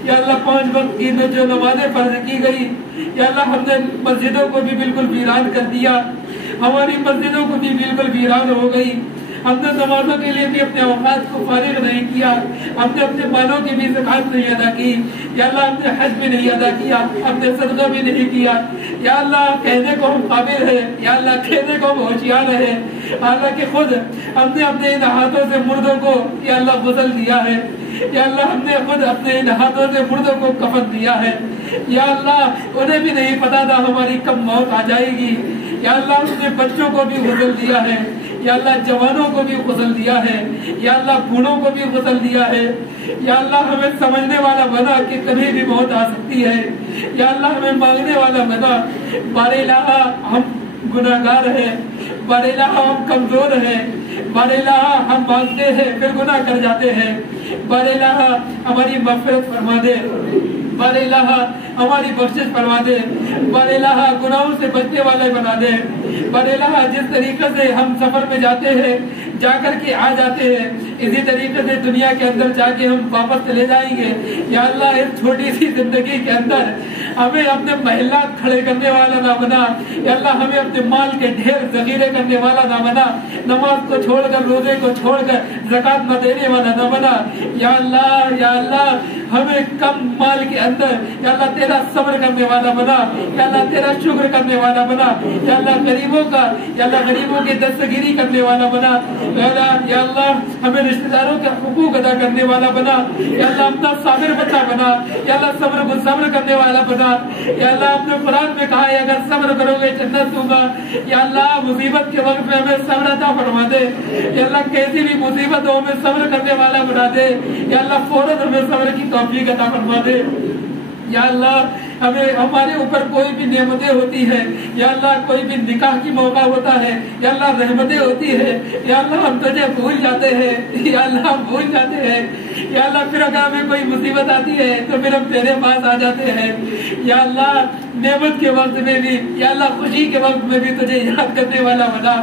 یا اللہ 5 وقت کی جو نمازیں فرض کی گئی، یا اللہ ہم نے مسجدوں کو بھی بالکل ویران کر دیا، ہماری مسجدوں کو بھی بالکل ویران ہو گئی. ہم نے نمازوں کے لیے بھی اپنے اوقات کو فارغ نہیں کیا، ہم نے اپنے مالوں کی بھی زکات نہیں ادا کی. یا اللہ ہم نے حج بھی نہیں ادا کیا، ہم نے صدقہ بھی نہیں کیا. یا اللہ کہنے کو ہم قابل ہیں، یا اللہ کہنے کو ہم ہوشیار ہیں، حالانکہ خود ہم نے اپنے ان ہاتھوں سے مردوں کو یا اللہ غسل دیا ہے. یا اللہ ہم نے خود اپنے ان ہاتھوں سے مردوں کو کفن دیا ہے. یا اللہ انہیں بھی نہیں پتا تھا ہماری کب موت آ جائے گی. یا اللہ ہم نے بچوں کو بھی غسل دیا ہے، یا اللہ جوانوں کو بھی غسل دیا ہے، یا اللہ بوڑھوں کو بھی غسل دیا ہے. یا اللہ ہمیں سمجھنے والا بنا کہ کبھی بھی موت آ سکتی ہے. یا اللہ ہمیں مانگنے والا بنا. بار الہ ہم گناہگار ہیں، بار الہ ہم کمزور ہیں، بار الہ ہم مانگتے ہیں پھر گناہ کر جاتے ہیں. بار الہ ہماری مغفرت فرما دے، بار الہ ہماری بخشش فرما دے، بار الہ گناہوں سے بچنے والے بنا دے. بار الہ جس طریقے سے ہم سفر میں جاتے ہیں، جا کر کے آ جاتے ہیں، اسی طریقے سے دنیا کے اندر جا کے ہم واپس چلے جائیں گے. یا اللہ اس چھوٹی سی زندگی کے اندر ہمیں اپنے محلات کھڑے کرنے والا نہ بنا. یا اللہ ہمیں اپنے مال کے ڈھیر ذخیرے کرنے والا نہ بنا. نماز کو چھوڑ کر روزے کو چھوڑ کر زکات نہ دینے والا نہ بنا. یا اللہ ہمیں کم مال کے اندر یا اللہ تیرا صبر کرنے والا بنا. یا اللہ تیرا شکر کرنے والا بنا. یا اللہ غریبوں کی دستگیری کرنے والا بنا. یا اللہ ہمیں رشتہ داروں کے حقوق ادا کرنے والا بنا. یا اللہ اپنا صابر بچہ بنا. یا اللہ صبر کرنے والا بنا. یا اللہ اپنے قرآن میں کہا ہے اگر صبر کرو گے جنت دوں گا. یا اللہ مصیبت کے وقت میں ہمیں صبر عطا فرما دے. یا اللہ کیسی بھی مصیبت ہو ہمیں صبر کرنے والا بنا دے. یا اللہ فوراً ہمیں صبر کی توفیق عطا فرما دے. یا اللہ ہمارے اوپر کوئی بھی نعمتیں ہوتی ہیں. یا اللہ کوئی بھی نکاح کی موقع ہوتا ہے. یا اللہ رحمتیں ہوتی ہے. یا اللہ ہم تجھے بھول جاتے ہیں. یا اللہ ہم بھول جاتے ہیں. یا اللہ پھر اگر ہمیں کوئی مصیبت آتی ہے تو پھر ہم تیرے پاس آ جاتے ہیں. یا اللہ نعمت کے وقت میں بھی یا اللہ خوشی کے وقت میں بھی تجھے یاد کرنے والا بنا.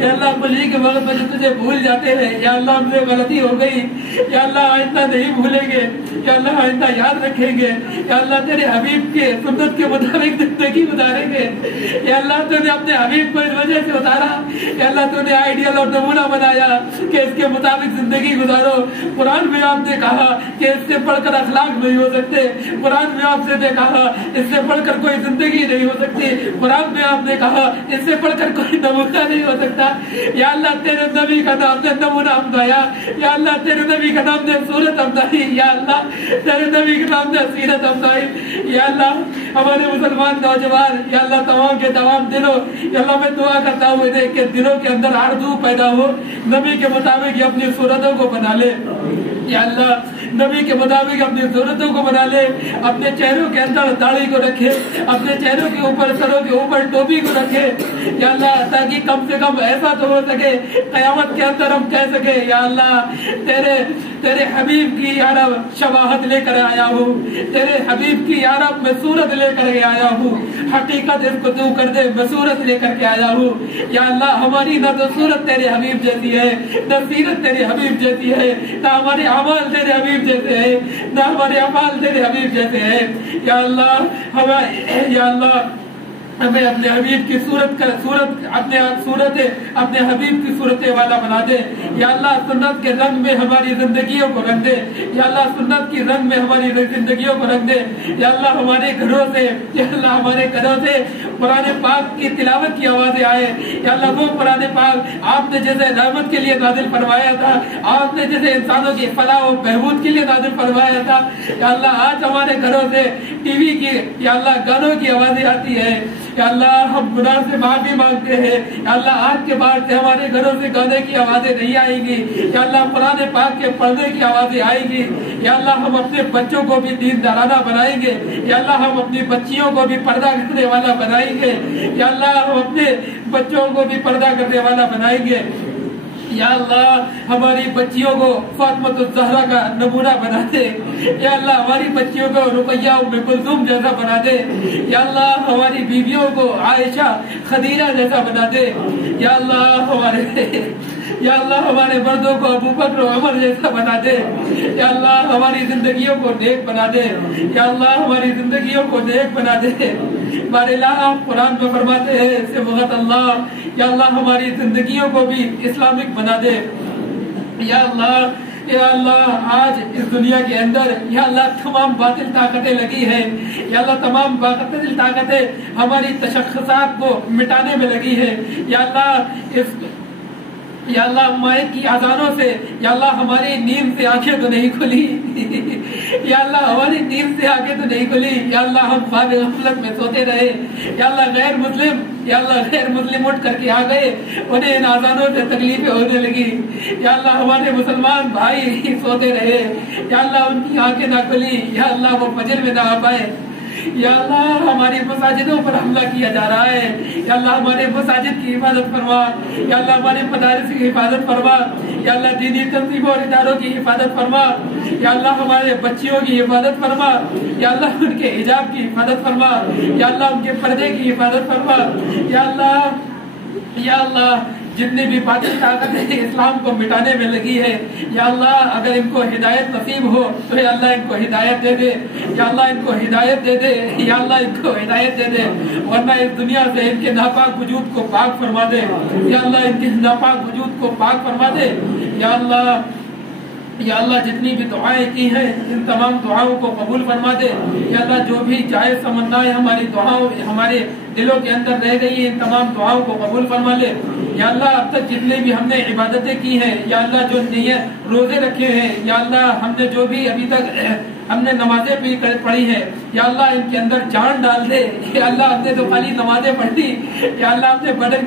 یا اللہ خوشی کے وقت میں تجھے بھول جاتے ہیں. یا اللہ ہم سے غلطی ہو گئی. یا اللہ آئندہ نہیں بھولیں گے. یا اللہ آئندہ یاد رکھیں گے. یا اللہ تیرے حبیب کے سنت کے مطابق زندگی گزاریں گے. یا اللہ تو نے اپنے حبیب کو اس وجہ سے اتارا. یا اللہ تو نے آئیڈیل اور نمونہ بنایا کہ اس کے مطابق زندگی گزارو. قرآن میں آپ نے کہا کہ اس سے پڑھ کر اخلاق نہیں ہو سکتے. قرآن میں آپ سے نے کہا اس سے پڑھ کر کوئی زندگی نہیں ہو سکتی. قرآن میں آپ نے کہا اس سے پڑھ کر کوئی نمونہ نہیں ہو سکتا. یا اللہ تیرے نبی کا نام نے نمونہ ہمدایا. یا اللہ تیرے نبی کا نام نے صورت ہمدائی. یا اللہ تیرے نبی کا نام نے سیرت ہمدائی. یا اللہ ہمارے مسلمان نوجوان یا اللہ تمام کے تمام دلوں یا اللہ میں دعا کرتا ہوں کہ دلوں کے اندر آرزو پیدا ہو نبی کے مطابق یہ اپنی صورتوں کو بنا لے. یا اللہ نبی کے مطابق اپنی ضرورتوں کو بنا لے. اپنے چہروں کے اندر داڑھی کو رکھے. اپنے چہروں کے اوپر سروں کے اوپر ٹوپی کو رکھے. یا اللہ تاکہ کم سے کم ایسا تو ہو سکے قیامت کے اندر ہم کہہ سکے یا اللہ تیرے حبیب کی یا رب شباہت لے کر آیا ہوں. تیرے حبیب کی یا رب میں صورت لے کر آیا ہوں. حقیقت اس کو تو کر دے میں صورت لے کر کے آیا ہوں. یا اللہ ہماری نہ تو صورت تیرے حبیب جیسی ہے نہ سیرت تیرے حبیب جیسی ہے نہ ہمارے اعمال تیرے حبیب جیسے ہیں نہ ہمارے اعمال تیرے حبیب جیسے ہیں. یا اللہ ہمیں اپنے حبیب کی اپنے حبیب کی صورت والا بنا دے. یا اللہ سنت کے رنگ میں ہماری زندگیوں کو رنگ دے. یا اللہ سنت کی رنگ میں ہماری زندگیوں کو رنگ دے. یا اللہ ہمارے گھروں سے قرآن پاک کی تلاوت کی آوازیں آئے. یا اللہ وہ قرآن پاک آپ نے جیسے رحمت کے لیے نازل فرمایا تھا, آپ نے جیسے انسانوں کی فلاح و بہبود کے لیے نازل فرمایا تھا, یا اللہ آج ہمارے گھروں سے ٹی وی کی یا اللہ گانوں کی آوازیں آتی ہے. یا اللہ ہم گناہ سے معافی مانگتے ہیں. یا اللہ آج کے بعد سے ہمارے گھروں سے گانے کی آوازیں نہیں آئیں گی. یا اللہ قرآن پاک کے پڑھنے کی آوازیں آئیں گی. یا اللہ ہم اپنے بچوں کو بھی دین دارانہ بنائیں گے. یا اللہ ہم اپنی بچیوں کو بھی پردہ کرنے والا بنائیں گے. یا اللہ ہم اپنے بچوں کو بھی پردہ کرنے والا بنائیں گے. یا اللہ ہماری بچیوں کو فاطمۃ الزہرا کا نمونہ بنا دے. یا اللہ ہماری بچیوں کو رقیہ ام کلثوم جیسا بنا دے. یا اللہ ہماری بیویوں کو عائشہ خدیجہ جیسا بنا دے. یا اللہ ہمارے مردوں کو ابو بکر و عمر جیسا بنا دے. یا اللہ ہماری زندگیوں کو نیک بنا دے. یا اللہ ہماری زندگیوں کو نیک بنا دے. ہمارے اللہ قرآن میں فرماتے ہیں صبغت اللہ. یا اللہ ہماری زندگیوں کو بھی اسلامک بنا دے. یا اللہ آج اس دنیا کے اندر یا اللہ تمام باطل طاقتیں لگی ہیں. یا اللہ تمام باطل طاقتیں ہماری تشخصات کو مٹانے میں لگی ہے. یا اللہ مائک کی اذانوں سے یا اللہ ہماری نیند سے آنکھیں تو نہیں کھلی. یا اللہ ہماری نیند سے آنکھیں تو نہیں کھلی. یا اللہ ہم خواب غفلت میں سوتے رہے. یا اللہ غیر مسلم اٹھ کر کے آ گئے, انہیں ان اذانوں سے تکلیفیں ہونے لگی. یا اللہ ہمارے مسلمان بھائی سوتے رہے. یا اللہ ان کی آنکھیں نہ کھلی. یا اللہ وہ فجر میں نہ آ پائے. یا اللہ ہماری مساجدوں پر حملہ کیا جا رہا ہے. یا اللہ ہمارے مساجد کی حفاظت فرما. یا اللہ ہمارے مدارس کی حفاظت فرما. یا اللہ دینی تنظیموں اور اداروں کی حفاظت فرما. یا اللہ ہمارے بچیوں کی حفاظت فرما. یا اللہ ان کے حجاب کی حفاظت فرما. یا اللہ ان کے پردے کی حفاظت فرما. یا اللہ جتنی بھی باطل طاقتیں اسلام کو مٹانے میں لگی ہے یا اللہ اگر ان کو ہدایت نصیب ہو تو یا اللہ ان کو ہدایت دے دے، یا اللہ ان کو ہدایت دے دے، یا اللہ ان کو ہدایت دے دے، ورنہ اس دنیا سے ان کے ناپاک وجود کو پاک فرما دے، یا اللہ ان کے ناپاک وجود کو پاک فرما دے، یا اللہ جتنی بھی دعائیں کی ہیں ان تمام دعاؤں کو قبول فرما دے، یا اللہ جو بھی جائز تمنائیں ہماری دعاؤں ہمارے دلوں کے اندر رہ گئی ان تمام دعاؤں کو قبول فرما لے، یا اللہ اب تک جتنے بھی ہم نے عبادتیں کی ہیں، یا اللہ جو نیت روزے رکھے ہیں، یا اللہ ہم نے جو بھی ابھی تک ہم نے نمازیں بھی پڑھی ہیں، یا اللہ ان کے اندر جان ڈال دے، یا اللہ ہم نے تو خالی نمازیں پڑھ لی، یا اللہ ہم نے بٹن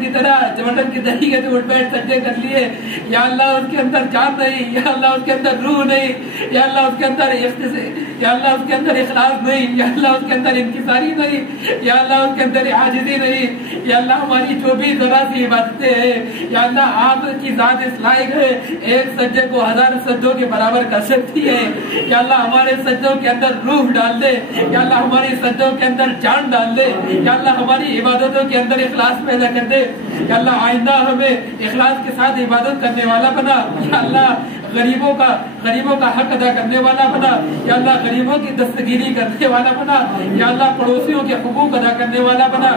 کی طریقے سے اٹھ بیٹھ سجدے کر لیے، یا اللہ اس کے اندر جان نہیں، یا اللہ اس کے اندر روح نہیں، یا اللہ اس کے اندر یا اللہ اس کے اندر اخلاص نہیں، یا اللہ اس کے اندر انکساری نہیں، یا اللہ اس کے اندر عاجزی نہیں، یا اللہ ہماری جو بھی ذرا سی عبادتیں ہیں یا اللہ آپ کی ذات اس لائق ہے ایک سجدے کو 1000 سجدوں کے برابر کر سکتی ہے، یا اللہ ہمارے سجدوں کے اندر روح ڈال دے، یا اللہ ہماری سجدوں کے اندر جان ڈال دے، یا اللہ ہماری عبادتوں کے اندر اخلاص پیدا کر دے، یا اللہ آئندہ ہمیں اخلاص کے ساتھ عبادت کرنے والا بنا، یا اللہ غریبوں کا حق ادا کرنے والا بنا، یا اللہ غریبوں کی دستگیری کرنے والا بنا، یا اللہ پڑوسیوں کے حقوق ادا کرنے والا بنا،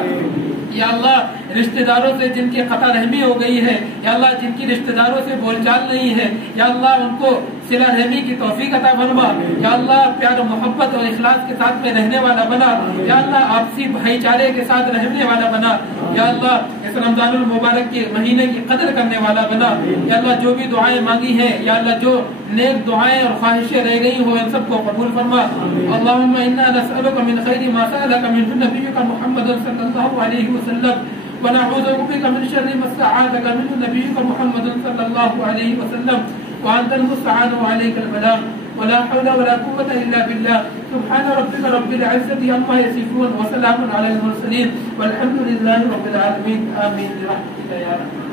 یا اللہ رشتہ داروں سے جن کی قطع رحمی ہو گئی ہے، یا اللہ جن کی رشتہ داروں سے بول چال نہیں ہے، یا اللہ ان کو صلہ رحمی کی توفیق عطا فرما، یا اللہ پیار و محبت اور اخلاص کے ساتھ میں رہنے والا بنا، یا اللہ آپسی بھائی چارے کے ساتھ رہنے والا بنا، یا اللہ اس رمضان المبارک کے مہینے کی قدر کرنے والا بنا، یا اللہ جو بھی دعائیں مانگی ہیں یا اللہ جو نیک دعائیں اور خواہشیں رہ گئی ہو ان سب کو قبول فرما۔ اللهم انا نسألك من خير ما سألك منه نبيك محمد صلى الله عليه وسلم ونعوذ بك من شر ما استعاذك منه نبيك محمد صلى الله عليه وسلم وأنت المستعان وعليك البلاغ ولا حول ولا قوة إلا بالله سبحان ربك رب العزة عما يصفون وسلام على المرسلين والحمد لله رب العالمين آمين برحمتك يا رب۔